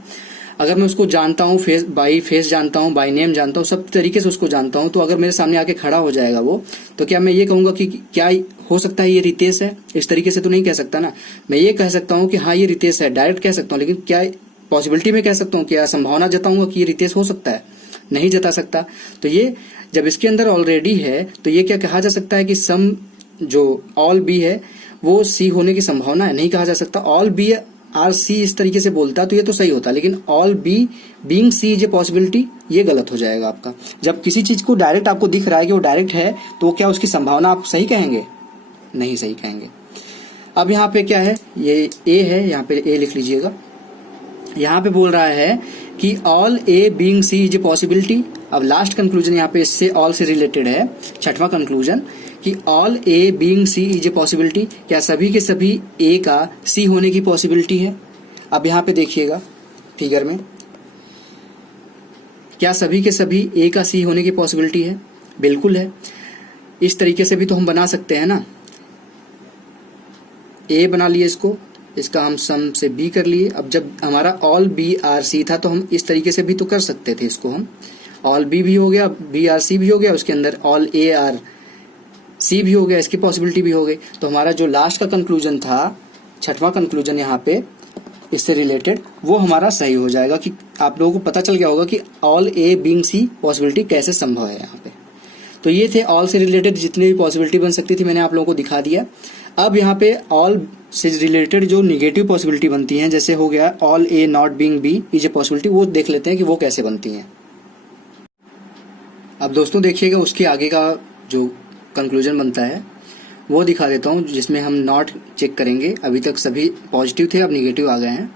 अगर मैं उसको जानता हूँ, बाई फेस जानता हूँ, बाई नेम जानता हूँ, सब तरीके से उसको जानता हूँ, तो अगर मेरे सामने आके खड़ा हो जाएगा वो, तो क्या मैं ये कहूंगा कि क्या हो सकता है ये रितेश है? इस तरीके से तो नहीं कह सकता ना। मैं ये कह सकता हूँ कि हाँ ये रितेश है, डायरेक्ट कह सकता हूँ, लेकिन क्या पॉसिबिलिटी में कह सकता हूँ, क्या संभावना जताऊंगा कि ये रितेश हो सकता है? नहीं जता सकता। तो ये जब इसके अंदर ऑलरेडी है तो ये क्या कहा जा सकता है कि सम जो ऑल बी है वो सी होने की संभावना है? नहीं कहा जा सकता। ऑल बी आर सी इस तरीके से बोलता तो ये तो सही होता, लेकिन all B being C is a possibility, ये गलत हो जाएगा आपका। जब किसी चीज को डायरेक्ट आपको दिख रहा है कि वो डायरेक्ट है, तो क्या उसकी संभावना आप सही कहेंगे? नहीं सही कहेंगे। अब यहाँ पे क्या है, ये ए है, यहाँ पे ए लिख लीजिएगा। यहाँ पे बोल रहा है कि all A being C is a possibility. अब लास्ट कंक्लूजन यहाँ पे इससे ऑल से रिलेटेड है, छठवां कंक्लूजन कि all A being C is a possibility. क्या सभी के सभी ए का सी होने की पॉसिबिलिटी है? अब यहाँ पे देखिएगा फिगर में, क्या सभी के सभी ए का सी होने की पॉसिबिलिटी है? बिल्कुल है। इस तरीके से भी तो हम बना सकते हैं ना, ए बना लिए इसका हम सम से बी कर लिए। अब जब हमारा ऑल बी आर सी था तो हम इस तरीके से भी तो कर सकते थे इसको, हम ऑल बी भी हो गया, बी आर सी भी हो गया, उसके अंदर ऑल ए आर सी भी हो गया, इसकी पॉसिबिलिटी भी हो गई। तो हमारा जो लास्ट का कंक्लूजन था, छठवां कंक्लूजन यहाँ पे इससे रिलेटेड, वो हमारा सही हो जाएगा कि आप लोगों को पता चल गया होगा कि all A being C possibility कैसे संभव है यहाँ पे। तो ये थे ऑल से रिलेटेड जितनी भी पॉसिबिलिटी बन सकती थी, मैंने आप लोगों को दिखा दिया। अब यहाँ पे ऑल से रिलेटेड जो निगेटिव पॉसिबिलिटी बनती हैं, जैसे हो गया all A not being B is a possibility, वो देख लेते हैं कि वो कैसे बनती हैं। अब दोस्तों देखिएगा उसके आगे का जो कंक्लूजन बनता है वो दिखा देता हूँ, जिसमें हम नॉट चेक करेंगे। अभी तक सभी पॉजिटिव थे, अब निगेटिव आ गए हैं।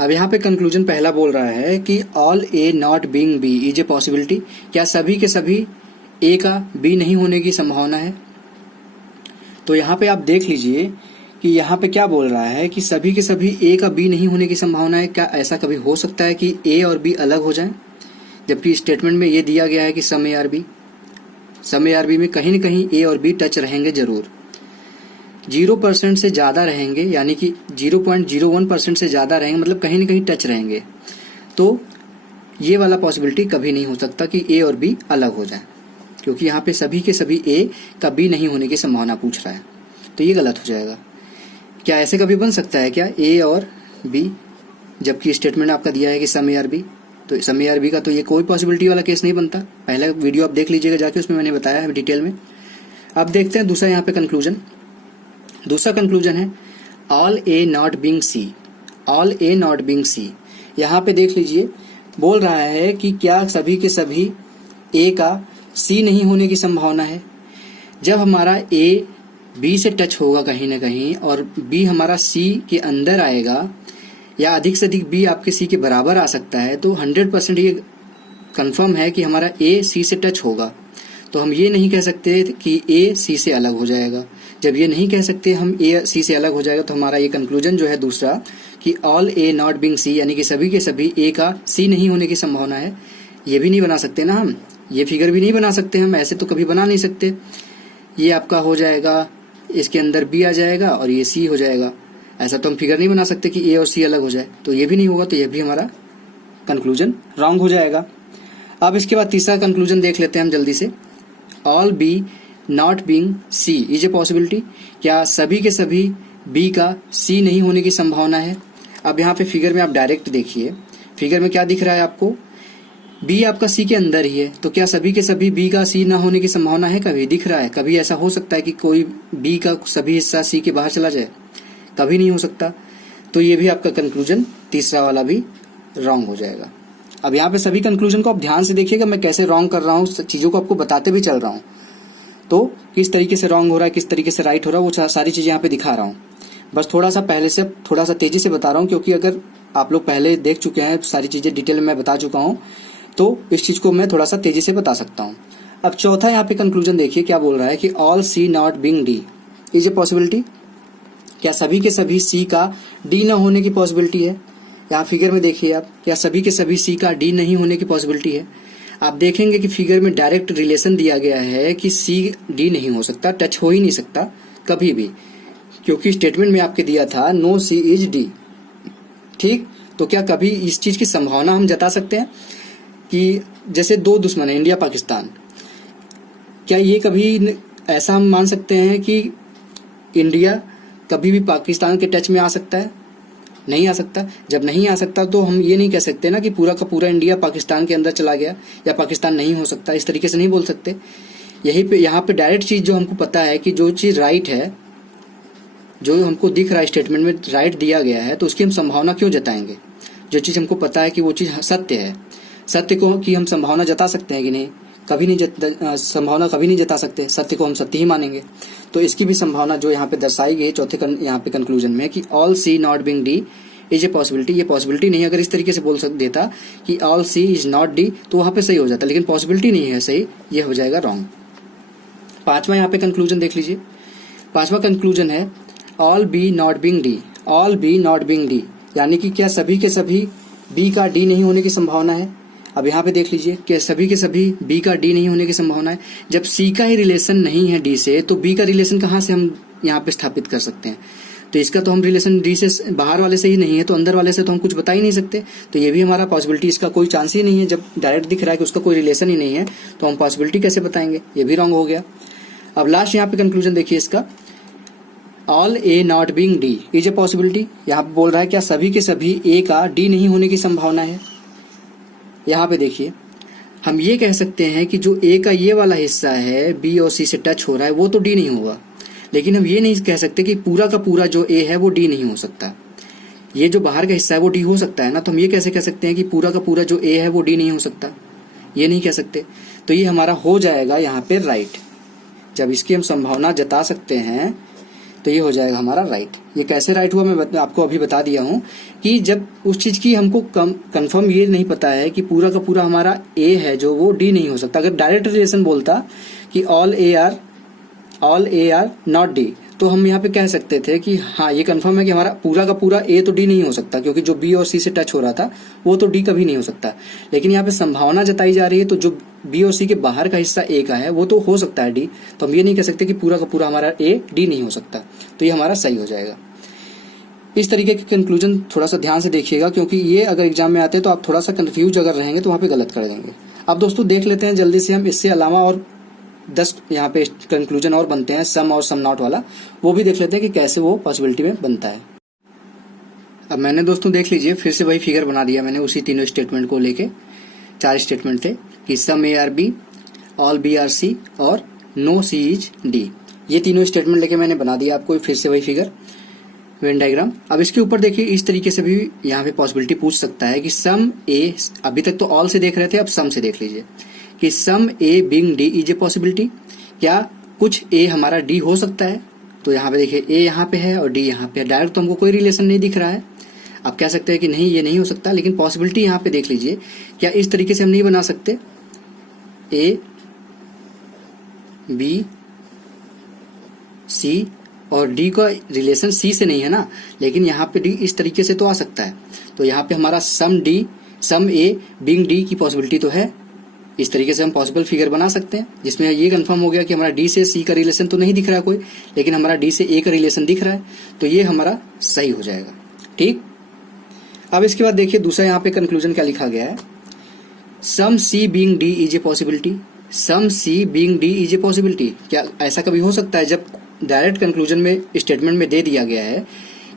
अब यहाँ पे कंक्लूजन पहला बोल रहा है कि all A not being B is a possibility. क्या सभी के सभी ए का बी नहीं होने की संभावना है? तो यहाँ पे आप देख लीजिए कि यहाँ पे क्या बोल रहा है कि सभी के सभी ए का बी नहीं होने की संभावना है। क्या ऐसा कभी हो सकता है कि ए और बी अलग हो जाएं? जबकि स्टेटमेंट में ये दिया गया है कि some A are B, some A are B में कहीं न कहीं ए और बी टच रहेंगे जरूर। 0% से ज्यादा रहेंगे, यानी कि 0.01% से ज्यादा रहेंगे, मतलब कहीं न कहीं टच रहेंगे। तो ये वाला पॉसिबिलिटी कभी नहीं हो सकता कि ए और बी अलग हो जाए, क्योंकि यहाँ पे सभी के सभी ए का बी नहीं होने की संभावना पूछ रहा है, तो ये गलत हो जाएगा। क्या ऐसे कभी बन सकता है क्या ए और बी, जबकि स्टेटमेंट आपका दिया है कि सम ए आर बी? तो सम ए आर बी का तो ये कोई पॉसिबिलिटी वाला केस नहीं बनता। पहला वीडियो आप देख लीजिएगा जाके, उसमें मैंने बताया है डिटेल में। अब देखते हैं दूसरा यहाँ पे कंक्लूजन, दूसरा कंक्लूजन है all A not being C, all A not being C. यहाँ पे देख लीजिए, बोल रहा है कि क्या सभी के सभी ए का सी नहीं होने की संभावना है। जब हमारा ए बी से टच होगा कहीं ना कहीं और बी हमारा सी के अंदर आएगा या अधिक से अधिक बी आपके सी के बराबर आ सकता है, तो 100% ये कंफर्म है कि हमारा ए सी से टच होगा। तो हम ये नहीं कह सकते कि ए सी से अलग हो जाएगा। जब ये नहीं कह सकते हम ए सी से अलग हो जाएगा, तो हमारा ये कंक्लूजन जो है दूसरा कि ऑल ए नॉट बीइंग सी, यानी कि सभी के सभी ए का सी नहीं होने की संभावना है। ये भी नहीं बना सकते ना हम, ये फिगर भी नहीं बना सकते हम, ऐसे तो कभी बना नहीं सकते। ये आपका हो जाएगा, इसके अंदर बी आ जाएगा और ये सी हो जाएगा। ऐसा तो हम फिगर नहीं बना सकते कि ए और सी अलग हो जाए, तो ये भी नहीं होगा, तो ये भी हमारा कंक्लूजन रॉन्ग हो जाएगा। अब इसके बाद तीसरा कंक्लूजन देख लेते हैं हम जल्दी से। All B not being C is a possibility, क्या सभी के सभी बी का सी नहीं होने की संभावना है। अब यहाँ पे फिगर में आप डायरेक्ट देखिए, फिगर में क्या दिख रहा है आपको, बी आपका सी के अंदर ही है, तो क्या सभी के सभी बी का सी ना होने की संभावना है। कभी दिख रहा है, कभी ऐसा हो सकता है कि कोई बी का सभी हिस्सा सी के बाहर चला जाए, कभी नहीं हो सकता। तो ये भी आपका कंक्लूजन तीसरा वाला भी रॉन्ग हो जाएगा। अब यहाँ पे सभी कंक्लूजन को आप ध्यान से देखिएगा, मैं कैसे रॉन्ग कर रहा हूँ, चीजों को आपको बताते भी चल रहा हूँ। तो किस तरीके से रॉन्ग हो रहा है, किस तरीके से राइट हो रहा है, वो सारी चीजें यहाँ पे दिखा रहा हूँ। बस थोड़ा सा पहले से थोड़ा सा तेजी से बता रहा हूँ, क्योंकि अगर आप लोग पहले देख चुके हैं, सारी चीजें डिटेल में मैं बता चुका हूँ, तो इस चीज को मैं थोड़ा सा तेजी से बता सकता हूँ। अब चौथा यहाँ पे कंक्लूजन देखिए क्या बोल रहा है कि all C not being D is a possibility, क्या सभी के सभी सी का डी न होने की पॉसिबिलिटी है। यहाँ फिगर में देखिए आप, क्या सभी के सभी सी का डी नहीं होने की पॉसिबिलिटी है। आप देखेंगे कि फिगर में डायरेक्ट रिलेशन दिया गया है कि सी डी नहीं हो सकता, टच हो ही नहीं सकता कभी भी, क्योंकि स्टेटमेंट में आपके दिया था नो सी इज डी। ठीक, तो क्या कभी इस चीज की संभावना हम जता सकते हैं कि जैसे दो दुश्मन है इंडिया पाकिस्तान, क्या ये कभी ऐसा हम मान सकते हैं कि इंडिया कभी भी पाकिस्तान के टच में आ सकता है। नहीं आ सकता। जब नहीं आ सकता तो हम ये नहीं कह सकते ना कि पूरा का पूरा इंडिया पाकिस्तान के अंदर चला गया या पाकिस्तान नहीं हो सकता, इस तरीके से नहीं बोल सकते। यही पे यहाँ पे डायरेक्ट चीज जो हमको पता है कि जो चीज राइट है, जो हमको दिख रहा है स्टेटमेंट में राइट दिया गया है, तो उसकी हम संभावना क्यों जताएंगे। जो चीज हमको पता है कि वो चीज सत्य है, सत्य को की हम संभावना जता सकते हैं कि नहीं, कभी नहीं संभावना कभी नहीं जता सकते। सत्य को हम सत्य ही मानेंगे। तो इसकी भी संभावना जो यहाँ पे दर्शाई गई चौथे यहाँ पे कंक्लूजन में कि all C not being D is a possibility, ये पॉसिबिलिटी नहीं। अगर इस तरीके से बोल देता कि all C is not D तो वहां पे सही हो जाता, लेकिन पॉसिबिलिटी नहीं है सही, ये हो जाएगा रॉन्ग। पांचवा यहाँ पे कंक्लूजन देख लीजिए। पांचवा कंक्लूजन है all B not being D, all B not being D, यानी कि क्या सभी के सभी बी का डी नहीं होने की संभावना है। अब यहाँ पे देख लीजिए कि सभी के सभी बी का डी नहीं होने की संभावना है। जब सी का ही रिलेशन नहीं है डी से, तो बी का रिलेशन कहाँ से हम यहाँ पे स्थापित कर सकते हैं। तो इसका तो हम रिलेशन डी से बाहर वाले से ही नहीं है, तो अंदर वाले से तो हम कुछ बता ही नहीं सकते। तो ये भी हमारा पॉसिबिलिटी, इसका कोई चांस ही नहीं है। जब डायरेक्ट दिख रहा है कि उसका कोई रिलेशन ही नहीं है, तो हम पॉसिबिलिटी कैसे बताएंगे, ये भी रॉन्ग हो गया। अब लास्ट यहाँ पे कंक्लूजन देखिए इसका, all A not being D is a possibility. यहाँ पे बोल रहा है क्या सभी के सभी ए का डी नहीं होने की संभावना है। यहाँ पे देखिए हम ये कह सकते हैं कि जो ए का ये वाला हिस्सा है बी और सी से टच हो रहा है वो तो डी नहीं होगा, लेकिन हम ये नहीं कह सकते कि पूरा का पूरा जो ए है वो डी नहीं हो सकता। ये जो बाहर का हिस्सा है वो डी हो सकता है ना, तो हम ये कैसे कह सकते हैं कि पूरा का पूरा जो ए है वो डी नहीं हो सकता, ये नहीं कह सकते। तो ये हमारा हो जाएगा यहाँ पे राइट। जब इसकी हम संभावना जता सकते हैं तो ये हो जाएगा हमारा राइट। ये कैसे राइट हुआ मैं आपको अभी बता दिया हूँ कि जब उस चीज की हमको कंफर्म ये नहीं पता है कि पूरा का पूरा हमारा ए है जो वो डी नहीं हो सकता। अगर डायरेक्ट रिलेशन बोलता कि all A R not D, तो हम यहाँ पे कह सकते थे कि हाँ ये कंफर्म है कि हमारा पूरा का पूरा ए तो डी नहीं हो सकता, क्योंकि जो बी और सी से टच हो रहा था वो तो डी कभी नहीं हो सकता। लेकिन यहाँ पे संभावना जताई जा रही है, तो जो बी और सी के बाहर का हिस्सा ए का है वो तो हो सकता है डी, तो हम ये नहीं कह सकते कि पूरा का पूरा हमारा ए डी नहीं हो सकता। तो ये हमारा सही हो जाएगा। इस तरीके के कंक्लूजन थोड़ा सा ध्यान से देखिएगा, क्योंकि ये अगर एग्जाम में आते हैं तो आप थोड़ा सा कंफ्यूज अगर रहेंगे तो वहाँ पे गलत कर देंगे। अब दोस्तों देख लेते हैं जल्दी से हम इससे अलावा और 10 यहाँ पे कंक्लूजन और बनते हैं, सम और सम नॉट वाला, वो भी देख लेते हैं कि कैसे वो पॉसिबिलिटी में बनता है। अब मैंने दोस्तों देख लीजिए फिर से वही फिगर बना दिया मैंने, उसी तीनों स्टेटमेंट को लेके। 4 स्टेटमेंट थे कि some A are B, all B are C और नो सी इज डी। ये तीनों स्टेटमेंट लेके मैंने बना दिया आपको फिर से वही फिगर वेन डायग्राम। अब इसके ऊपर देखिए इस तरीके से भी यहाँ पे पॉसिबिलिटी पूछ सकता है कि सम ए, अभी तक तो ऑल से देख रहे थे, अब सम से देख लीजिए कि some A being D is a possibility, क्या कुछ ए हमारा डी हो सकता है। तो यहाँ पे देखिए ए यहाँ पे है और डी यहाँ पे है, डायरेक्ट तो हमको कोई रिलेशन नहीं दिख रहा है। आप कह सकते हैं कि नहीं ये नहीं हो सकता, लेकिन पॉसिबिलिटी यहाँ पे देख लीजिए, क्या इस तरीके से हम नहीं बना सकते ए बी सी और डी का रिलेशन सी से नहीं है ना, लेकिन यहाँ पे डी इस तरीके से तो आ सकता है। तो यहाँ पे हमारा सम ए बिंग डी की पॉसिबिलिटी तो है। इस तरीके से हम पॉसिबल फिगर बना सकते हैं जिसमें ये कंफर्म हो गया कि हमारा डी से सी का रिलेशन तो नहीं दिख रहा है कोई, लेकिन हमारा डी से ए का रिलेशन दिख रहा है, तो ये हमारा सही हो जाएगा। ठीक, अब इसके बाद देखिए दूसरा यहाँ पे कंक्लूजन क्या लिखा गया है, some C being D is a possibility. Some C being D is a possibility, क्या ऐसा कभी हो सकता है जब डायरेक्ट कंक्लूजन में स्टेटमेंट में दे दिया गया है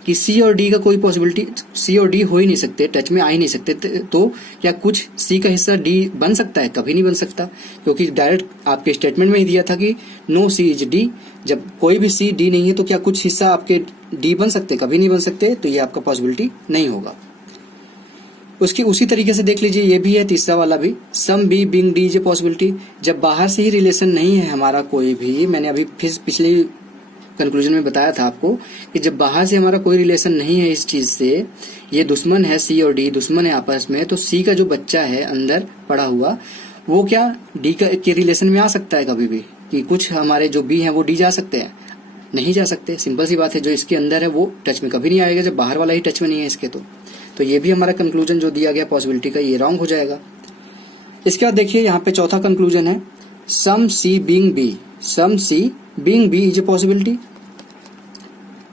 कि सी और डी का कोई पॉसिबिलिटी, सी और डी हो ही नहीं सकते, टच में आ ही नहीं सकते, तो क्या कुछ सी का हिस्सा डी बन सकता है? कभी नहीं बन सकता, क्योंकि डायरेक्ट आपके स्टेटमेंट में ही दिया था कि नो सी इज डी। जब कोई भी सी डी नहीं है तो क्या कुछ हिस्सा आपके डी बन सकते? कभी नहीं बन सकते, तो ये आपका पॉसिबिलिटी नहीं होगा। उसकी उसी तरीके से देख लीजिए, ये भी है तीसरा वाला भी, some B being D is a possibility. जब बाहर से ही रिलेशन नहीं है हमारा कोई भी, मैंने अभी फिर पिछले कंक्लूजन में बताया था आपको कि जब बाहर से हमारा कोई रिलेशन नहीं है इस चीज से, ये दुश्मन है, सी और डी दुश्मन है आपस में, तो सी का जो बच्चा है अंदर पड़ा हुआ वो क्या डी के रिलेशन में आ सकता है कभी भी? कि कुछ हमारे जो बी हैं वो डी जा सकते हैं? नहीं जा सकते, सिंपल सी बात है। जो इसके अंदर है वो टच में कभी नहीं आएगा जब बाहर वाला ही टच में नहीं है इसके। तो ये भी हमारा कंक्लूजन जो दिया गया पॉसिबिलिटी का, ये रॉन्ग हो जाएगा। इसके बाद देखिए यहाँ पे चौथा कंक्लूजन है, some C being B. Some C being B is a possibility.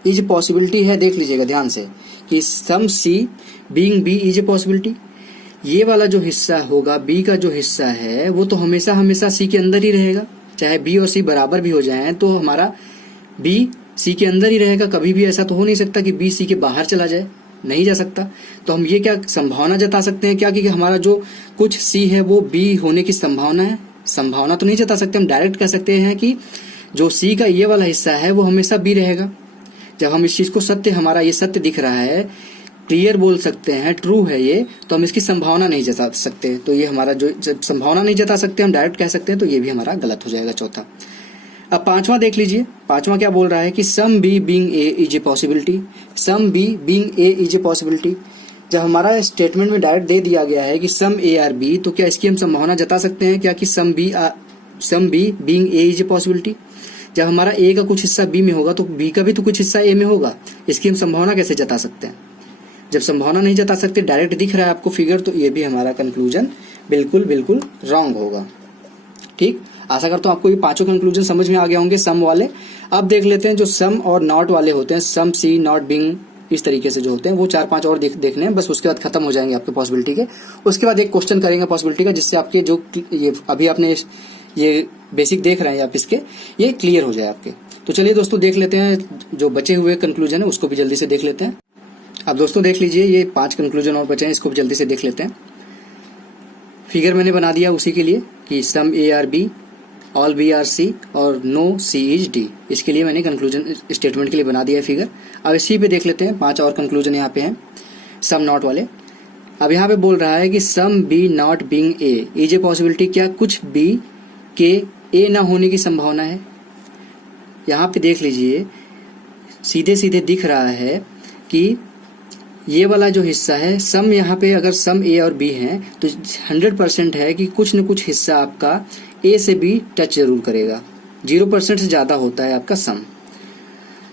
Is a possibility है, देख लीजिएगा ध्यान से कि some C being B is a possibility. ये वाला जो हिस्सा होगा, बी का जो हिस्सा है, वो तो हमेशा हमेशा सी के अंदर ही रहेगा। चाहे बी और सी बराबर भी हो जाएं तो हमारा बी सी के अंदर ही रहेगा। कभी भी ऐसा तो हो नहीं सकता कि बी सी के बाहर चला जाए, नहीं जा सकता। तो हम ये क्या संभावना जता सकते हैं क्या कि हमारा जो कुछ सी है वो बी होने की संभावना है? संभावना तो नहीं जता सकते, हम डायरेक्ट कह सकते हैं कि जो सी का ये वाला हिस्सा है वो हमेशा बी रहेगा। जब हम इस चीज को सत्य, हमारा ये सत्य दिख रहा है, क्लियर बोल सकते हैं, ट्रू है ये, तो हम इसकी संभावना नहीं जता सकते। तो ये हमारा जो संभावना नहीं जता सकते, हम डायरेक्ट कह सकते हैं, तो ये भी हमारा गलत हो जाएगा चौथा। अब पांचवा देख लीजिए, पांचवा क्या बोल रहा है कि some B being A is a possibility. Some B being A is a possibility. जब हमारा स्टेटमेंट में डायरेक्ट दे दिया गया है कि सम ए आर बी, तो क्या इसकी हम संभावना जता सकते हैं क्या कि some B being A is a possibility? जब हमारा ए का कुछ हिस्सा बी में होगा तो बी का भी तो कुछ हिस्सा ए में होगा, इसकी हम संभावना कैसे जता सकते हैं? जब संभावना नहीं जता सकते, डायरेक्ट दिख रहा है आपको फिगर, तो ये भी हमारा कंक्लूजन बिल्कुल बिल्कुल रॉन्ग होगा। ठीक, आशा करता हूं आपको ये पांचों कंक्लूजन समझ में आ गए होंगे सम वाले। अब देख लेते हैं जो सम और नॉट वाले होते हैं, सम सी नॉट बीइंग, इस तरीके से जो होते हैं वो 4-5 और देखने हैं बस, उसके बाद खत्म हो जाएंगे आपके पॉसिबिलिटी के। उसके बाद एक क्वेश्चन करेंगे पॉसिबिलिटी का, जिससे आपके जो ये अभी आपने ये बेसिक देख रहे हैं आप, इसके ये क्लियर हो जाए आपके। तो चलिए दोस्तों देख लेते हैं जो बचे हुए कंक्लूजन है उसको भी जल्दी से देख लेते हैं। अब दोस्तों देख लीजिए, ये 5 कंक्लूजन और बचे हैं, इसको भी जल्दी से देख लेते हैं। फिगर मैंने बना दिया उसी के लिए कि some A are B, all B are C और नो सी इज डी। इसके लिए मैंने कंक्लूजन स्टेटमेंट के लिए बना दिया है फिगर। अब इसी पे देख लेते हैं 5 और कंक्लूजन यहाँ पे हैं सम नॉट वाले। अब यहाँ पे बोल रहा है कि some B not being A is a possibility. क्या कुछ बी के ए ना होने की संभावना है? यहाँ पे देख लीजिए, सीधे सीधे दिख रहा है कि ये वाला जो हिस्सा है सम, यहाँ पे अगर सम ए और बी है तो 100% है कि कुछ न कुछ हिस्सा आपका ए से बी टच जरूर करेगा। 0% से ज्यादा होता है आपका सम।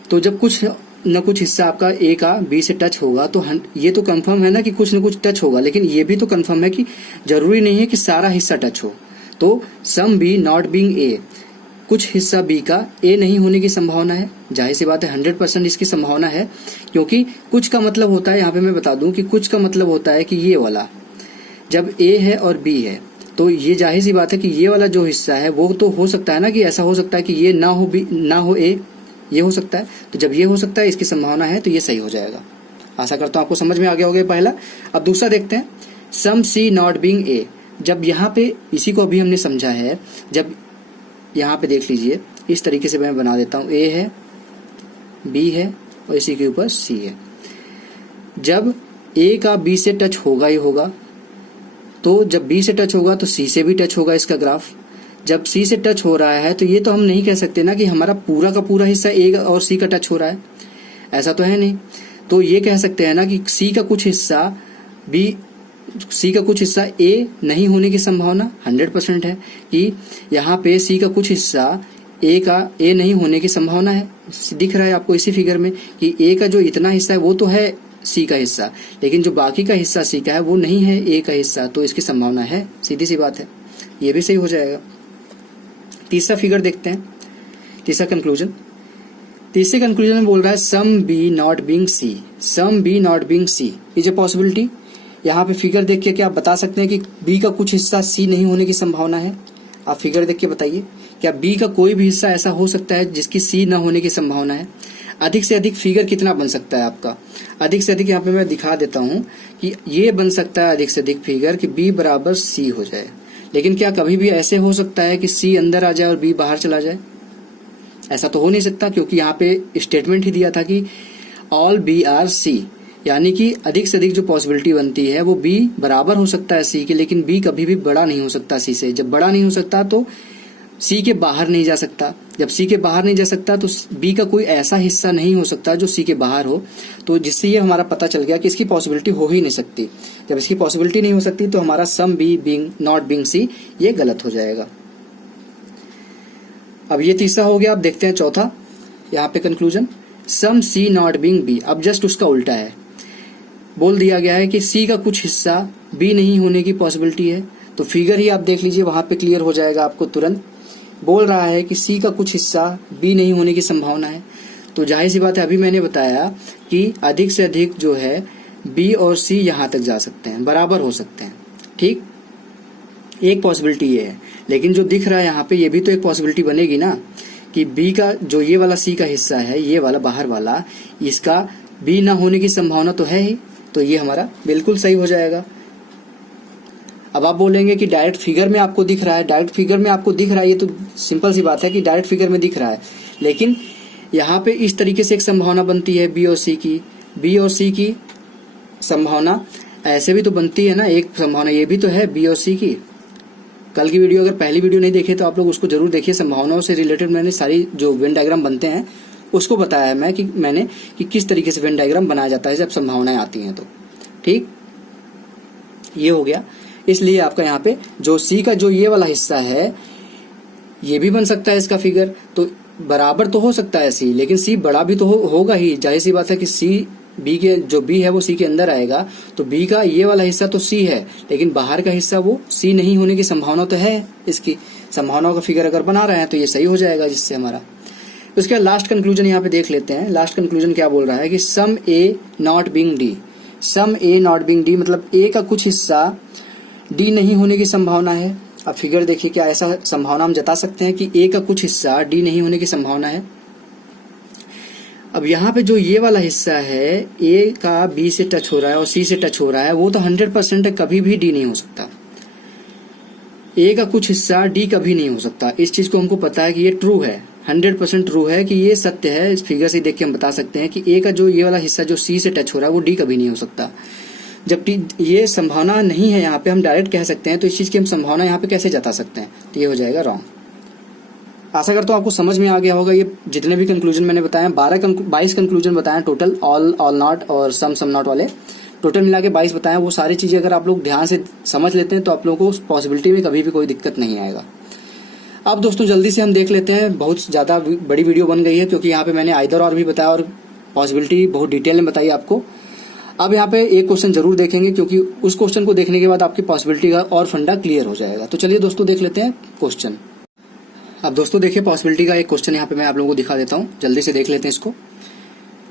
तो जब कुछ न कुछ हिस्सा आपका ए का बी से टच होगा तो ये तो कंफर्म है ना कि कुछ न कुछ टच होगा, लेकिन ये भी तो कंफर्म है कि जरूरी नहीं है कि सारा हिस्सा टच हो। तो some B not being A, कुछ हिस्सा बी का ए नहीं होने की संभावना है। जाहिर सी बात है 100% इसकी संभावना है, क्योंकि कुछ का मतलब होता है, यहाँ पे मैं बता दूं कि कुछ का मतलब होता है कि ये वाला जब ए है और बी है तो ये जाहिर सी बात है कि ये वाला जो हिस्सा है वो तो हो सकता है ना कि ऐसा हो सकता है कि ये ना हो बी ना हो ए, ये हो सकता है। तो जब ये हो सकता है, इसकी संभावना है, तो ये सही हो जाएगा। आशा करता हूं आपको समझ में आ गया होगा पहला। अब दूसरा देखते हैं, सम सी नॉट बीइंग ए। जब यहाँ पे इसी को अभी हमने समझा है, जब यहाँ पे देख लीजिए इस तरीके से मैं बना देता हूँ, ए है, बी है और इसी के ऊपर सी है। जब ए का बी से टच होगा ही होगा, तो जब बी से टच होगा तो सी से भी टच होगा इसका ग्राफ। जब सी से टच हो रहा है तो ये तो हम नहीं कह सकते ना कि हमारा पूरा का पूरा हिस्सा ए और सी का टच हो रहा है, ऐसा तो है नहीं। तो ये कह सकते हैं ना कि सी का कुछ हिस्सा ए नहीं होने की संभावना 100% है, कि यहाँ पे सी का कुछ हिस्सा ए नहीं होने की संभावना है। दिख रहा है आपको इसी फिगर में कि ए का जो इतना हिस्सा है वो तो है सी का हिस्सा, लेकिन जो बाकी का हिस्सा सी का है वो नहीं है ए का हिस्सा, तो इसकी संभावना है, सीधी सी बात है, ये भी सही हो जाएगा। तीसरा फिगर देखते हैं, तीसरा कंक्लूजन। तीसरे कंक्लूजन में बोल रहा है some B not being C, some B not being C is a possibility. यहाँ पे फिगर देख के क्या आप बता सकते हैं कि बी का कुछ हिस्सा सी नहीं होने की संभावना है? आप फिगर देख के बताइए, क्या बी का कोई भी हिस्सा ऐसा हो सकता है जिसकी सी न होने की संभावना है? अधिक से अधिक फिगर कितना बन सकता है आपका? अधिक से अधिक यहाँ पे मैं दिखा देता हूँ कि ये बन सकता है अधिक से अधिक फिगर कि बी बराबर सी हो जाए। लेकिन क्या कभी भी ऐसे हो सकता है कि सी अंदर आ जाए और बी बाहर चला जाए? ऐसा तो हो नहीं सकता, क्योंकि यहाँ पे स्टेटमेंट ही दिया था कि ऑल बी आर सी, यानी कि अधिक से अधिक जो पॉसिबिलिटी बनती है वो बी बराबर हो सकता है सी के, लेकिन बी कभी भी बड़ा नहीं हो सकता सी से। जब बड़ा नहीं हो सकता तो सी के बाहर नहीं जा सकता, जब सी के बाहर नहीं जा सकता तो बी का कोई ऐसा हिस्सा नहीं हो सकता जो सी के बाहर हो, तो जिससे ये हमारा पता चल गया कि इसकी पॉसिबिलिटी हो ही नहीं सकती। जब इसकी पॉसिबिलिटी नहीं हो सकती तो हमारा some B being not being C ये गलत हो जाएगा। अब ये तीसरा हो गया। अब देखते हैं चौथा, यहाँ पे conclusion, some C not being B. अब जस्ट उसका उल्टा है, बोल दिया गया है कि सी का कुछ हिस्सा बी नहीं होने की पॉसिबिलिटी है। तो फिगर ही आप देख लीजिए, वहां पे क्लियर हो जाएगा आपको तुरंत। बोल रहा है कि सी का कुछ हिस्सा बी नहीं होने की संभावना है, तो जाहिर सी बात है, अभी मैंने बताया कि अधिक से अधिक जो है बी और सी यहां तक जा सकते हैं, बराबर हो सकते हैं, ठीक। एक पॉसिबिलिटी ये है, लेकिन जो दिख रहा है यहाँ पे ये भी तो एक पॉसिबिलिटी बनेगी ना कि बी का जो ये वाला सी का हिस्सा है, ये वाला बाहर वाला, इसका बी ना होने की संभावना तो है ही, तो ये हमारा बिल्कुल सही हो जाएगा। अब आप बोलेंगे कि डायरेक्ट फिगर में आपको दिख रहा है, डायरेक्ट फिगर में आपको दिख रहा है, ये तो सिंपल सी बात है कि डायरेक्ट फिगर में दिख रहा है, लेकिन यहाँ पे इस तरीके से एक संभावना बनती है बी और सी की, बी और सी की संभावना ऐसे भी तो बनती है ना, एक संभावना ये भी तो है बी और सी की। कल की वीडियो, अगर पहली वीडियो नहीं देखे तो आप लोग उसको जरूर देखिए, संभावनाओं से रिलेटेड मैंने सारी जो वेन डायग्राम बनते हैं उसको बताया मैं कि किस तरीके से वेन डायग्राम बनाया जाता है जब संभावनाएं आती हैं तो, ठीक। ये हो गया, इसलिए आपका यहाँ पे जो सी का जो ये वाला हिस्सा है ये भी बन सकता है इसका फिगर, तो बराबर तो हो सकता है सी, लेकिन सी बड़ा भी तो होगा ही, जाहिर सी बात है कि सी बी के जो बी है वो सी के अंदर आएगा, तो बी का ये वाला हिस्सा तो सी है, लेकिन बाहर का हिस्सा वो सी नहीं होने की संभावना तो है। इसकी संभावनाओं का फिगर अगर बना रहे हैं तो ये सही हो जाएगा, जिससे हमारा उसके बाद लास्ट कंक्लूजन यहाँ पे देख लेते हैं। लास्ट कंक्लूजन क्या बोल रहा है कि some A not being D, some A not being D मतलब ए का कुछ हिस्सा डी नहीं होने की संभावना है। अब फिगर देखिए, क्या ऐसा संभावना हम जता सकते हैं कि ए का कुछ हिस्सा डी नहीं होने की संभावना है? अब यहाँ पे जो ये वाला हिस्सा है, ए का बी से टच हो रहा है और सी से टच हो रहा है, वो तो 100% है, कभी भी डी नहीं हो सकता। ए का कुछ हिस्सा डी कभी नहीं हो सकता, इस चीज को हमको पता है कि ये ट्रू है, 100% ट्रू है कि ये सत्य है। इस फिगर से देख के हम बता सकते हैं कि ए का जो ये वाला हिस्सा जो सी से टच हो रहा है वो डी कभी नहीं हो सकता। जब ये संभावना नहीं है, यहाँ पे हम डायरेक्ट कह सकते हैं, तो इस चीज की हम संभावना यहाँ पे कैसे जता सकते हैं? तो ये हो जाएगा रॉन्ग। आशा करता हूँ आपको समझ में आ गया होगा। ये जितने भी कंक्लूजन मैंने बताए, 22 कंक्लूजन बताए टोटल, ऑल नॉट और सम नॉट वाले, टोटल मिला के 22 बताए। वो सारी चीजें अगर आप लोग ध्यान से समझ लेते हैं तो आप लोगों को उस पॉसिबिलिटी में कभी भी कोई दिक्कत नहीं आएगा। अब दोस्तों जल्दी से हम देख लेते हैं, बहुत ज्यादा बड़ी वीडियो बन गई है क्योंकि यहाँ पे मैंने आइदर और भी बताया और पॉसिबिलिटी बहुत डिटेल में बताई आपको। अब यहाँ पे एक क्वेश्चन जरूर देखेंगे क्योंकि उस क्वेश्चन को देखने के बाद आपकी पॉसिबिलिटी का और फंडा क्लियर हो जाएगा। तो चलिए दोस्तों देख लेते हैं क्वेश्चन। अब दोस्तों देखिए, पॉसिबिलिटी का एक क्वेश्चन यहाँ पे मैं आप लोगों को दिखा देता हूँ, जल्दी से देख लेते हैं इसको,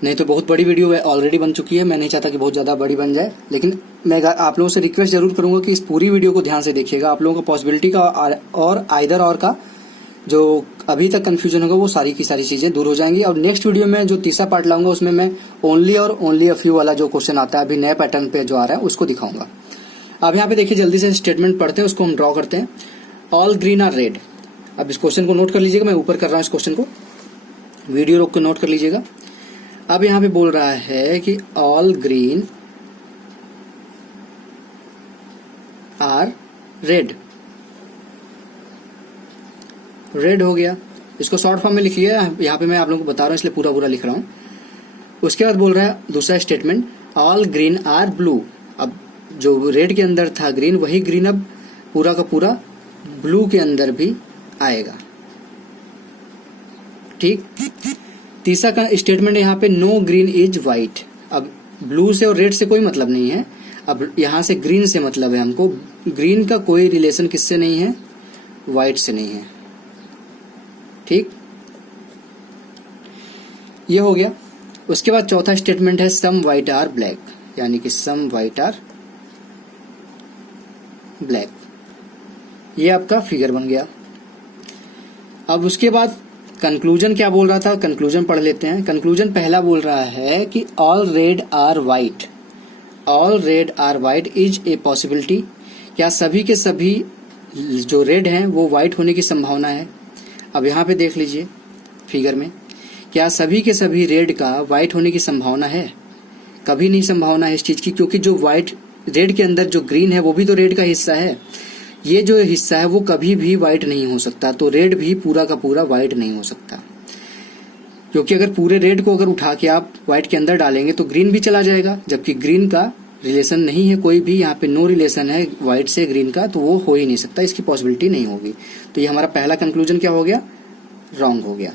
नहीं तो बहुत बड़ी वीडियो ऑलरेडी बन चुकी है। मैं नहीं चाहता कि बहुत ज्यादा बड़ी बन जाए, लेकिन मैं आप लोगों से रिक्वेस्ट जरूर करूंगा कि इस पूरी वीडियो को ध्यान से देखिएगा। आप लोगों को पॉसिबिलिटी का और आइदर और का जो अभी तक कंफ्यूजन होगा वो सारी की सारी चीजें दूर हो जाएंगी। और नेक्स्ट वीडियो में जो तीसरा पार्ट लाऊंगा उसमें मैं ओनली और ओनली अ फ्यू वाला जो क्वेश्चन आता है अभी नए पैटर्न पे जो आ रहा है उसको दिखाऊंगा। अब यहाँ पे देखिए, जल्दी से स्टेटमेंट पढ़ते हैं, उसको हम ड्रॉ करते हैं। ऑल ग्रीन आर रेड, अब इस क्वेश्चन को नोट कर लीजिएगा, मैं ऊपर कर रहा हूं इस क्वेश्चन को, वीडियो रोक के नोट कर लीजिएगा। अब यहां पे बोल रहा है कि all green are red, red हो गया, इसको शॉर्ट फॉर्म में लिख लिया, यहाँ पे मैं आप लोगों को बता रहा हूँ इसलिए पूरा पूरा लिख रहा हूँ। उसके बाद बोल रहा है दूसरा statement, all green are blue. अब जो रेड के अंदर था ग्रीन, वही ग्रीन अब पूरा का पूरा ब्लू के अंदर भी आएगा। ठीक। तीसरा का स्टेटमेंट यहाँ पे, नो ग्रीन इज व्हाइट। अब ब्लू से और रेड से कोई मतलब नहीं है, अब यहां से ग्रीन से मतलब है हमको। ग्रीन का कोई रिलेशन किससे नहीं है, व्हाइट से नहीं है। ठीक, ये हो गया। उसके बाद चौथा स्टेटमेंट है, सम व्हाइट आर ब्लैक, यानी कि सम व्हाइट आर ब्लैक। ये आपका फिगर बन गया। अब उसके बाद कंक्लूजन क्या बोल रहा था, कंक्लूजन पढ़ लेते हैं। कंक्लूजन पहला बोल रहा है कि all red are white, all red are white is a possibility. क्या सभी के सभी जो रेड हैं वो व्हाइट होने की संभावना है। अब यहाँ पे देख लीजिए फिगर में, क्या सभी के सभी रेड का व्हाइट होने की संभावना है, कभी नहीं संभावना है इस चीज की, क्योंकि जो व्हाइट रेड के अंदर जो ग्रीन है वो भी तो रेड का हिस्सा है। ये जो हिस्सा है वो कभी भी व्हाइट नहीं हो सकता, तो रेड भी पूरा का पूरा व्हाइट नहीं हो सकता, क्योंकि अगर पूरे रेड को अगर उठा के आप व्हाइट के अंदर डालेंगे तो ग्रीन भी चला जाएगा, जबकि ग्रीन का रिलेशन नहीं है कोई भी, यहाँ पे नो रिलेशन है व्हाइट से ग्रीन का, तो वो हो ही नहीं सकता, इसकी पॉसिबिलिटी नहीं होगी। तो ये हमारा पहला कंक्लूजन क्या हो गया, रॉन्ग हो गया।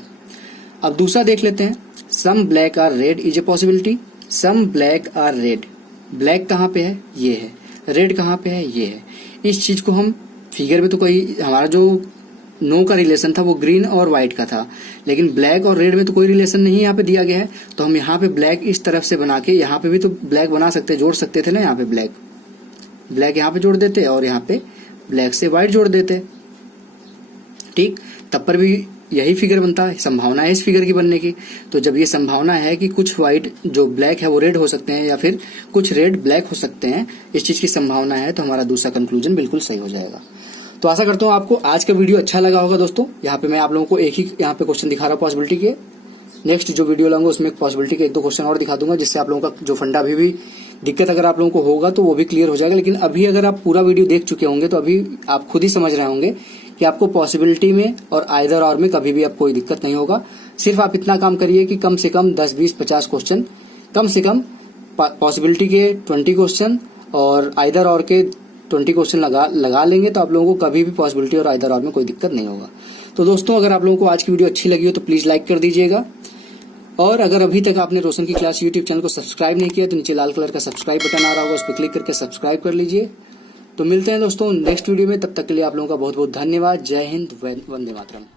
अब दूसरा देख लेते हैं, some black are red is a possibility. Some black are red, black कहाँ पे है, ये है, रेड कहाँ पे है, ये है। इस चीज को हम फिगर में तो कोई, हमारा जो नो का रिलेशन था वो ग्रीन और व्हाइट का था, लेकिन ब्लैक और रेड में तो कोई रिलेशन नहीं यहाँ पे दिया गया है, तो हम यहाँ पे ब्लैक इस तरफ से बना के यहाँ पे भी तो ब्लैक बना सकते, जोड़ सकते थे ना, यहाँ पे ब्लैक, ब्लैक यहाँ पे जोड़ देते और यहाँ पे ब्लैक से व्हाइट जोड़ देते। ठीक, तब पर भी यही फिगर बनता है, संभावना है इस फिगर की बनने की। तो जब ये संभावना है कि कुछ व्हाइट जो ब्लैक है वो रेड हो सकते हैं या फिर कुछ रेड ब्लैक हो सकते हैं, इस चीज की संभावना है, तो हमारा दूसरा कंक्लूजन बिल्कुल सही हो जाएगा। तो आशा करता हूँ आपको आज का वीडियो अच्छा लगा होगा दोस्तों। यहाँ पे मैं आप लोगों को एक ही यहाँ पे क्वेश्चन दिखा रहा हूँ पॉसिबिलिटी के, नेक्स्ट जो वीडियो लाऊंगा उसमें पॉसिबिलिटी के 1-2 क्वेश्चन और दिखा दूंगा, जिससे आप लोगों का जो फंडा अभी भी दिक्कत अगर आप लोगों को होगा तो वो भी क्लियर हो जाएगा। लेकिन अभी अगर आप पूरा वीडियो देख चुके होंगे तो अभी आप खुद ही समझ रहे होंगे कि आपको पॉसिबिलिटी में और आइदर और में कभी भी आप कोई दिक्कत नहीं होगा। सिर्फ आप इतना काम करिए कि कम से कम 10, 20, 50 क्वेश्चन, कम से कम पॉसिबिलिटी के 20 क्वेश्चन और आइदर और के 20 क्वेश्चन लगा लेंगे तो आप लोगों को कभी भी पॉसिबिलिटी और आइदर और में कोई दिक्कत नहीं होगा। तो दोस्तों, अगर आप लोगों को आज की वीडियो अच्छी लगी हो तो प्लीज लाइक कर दीजिएगा, और अगर अभी तक आपने रोशन की क्लास यूट्यूब चैनल को सब्सक्राइब नहीं किया तो नीचे लाल कलर का सब्सक्राइब बटन आ रहा होगा, उस पर क्लिक करके सब्सक्राइब कर लीजिए। तो मिलते हैं दोस्तों नेक्स्ट वीडियो में, तब तक के लिए आप लोगों का बहुत बहुत धन्यवाद। जय हिंद, वंदे मातरम।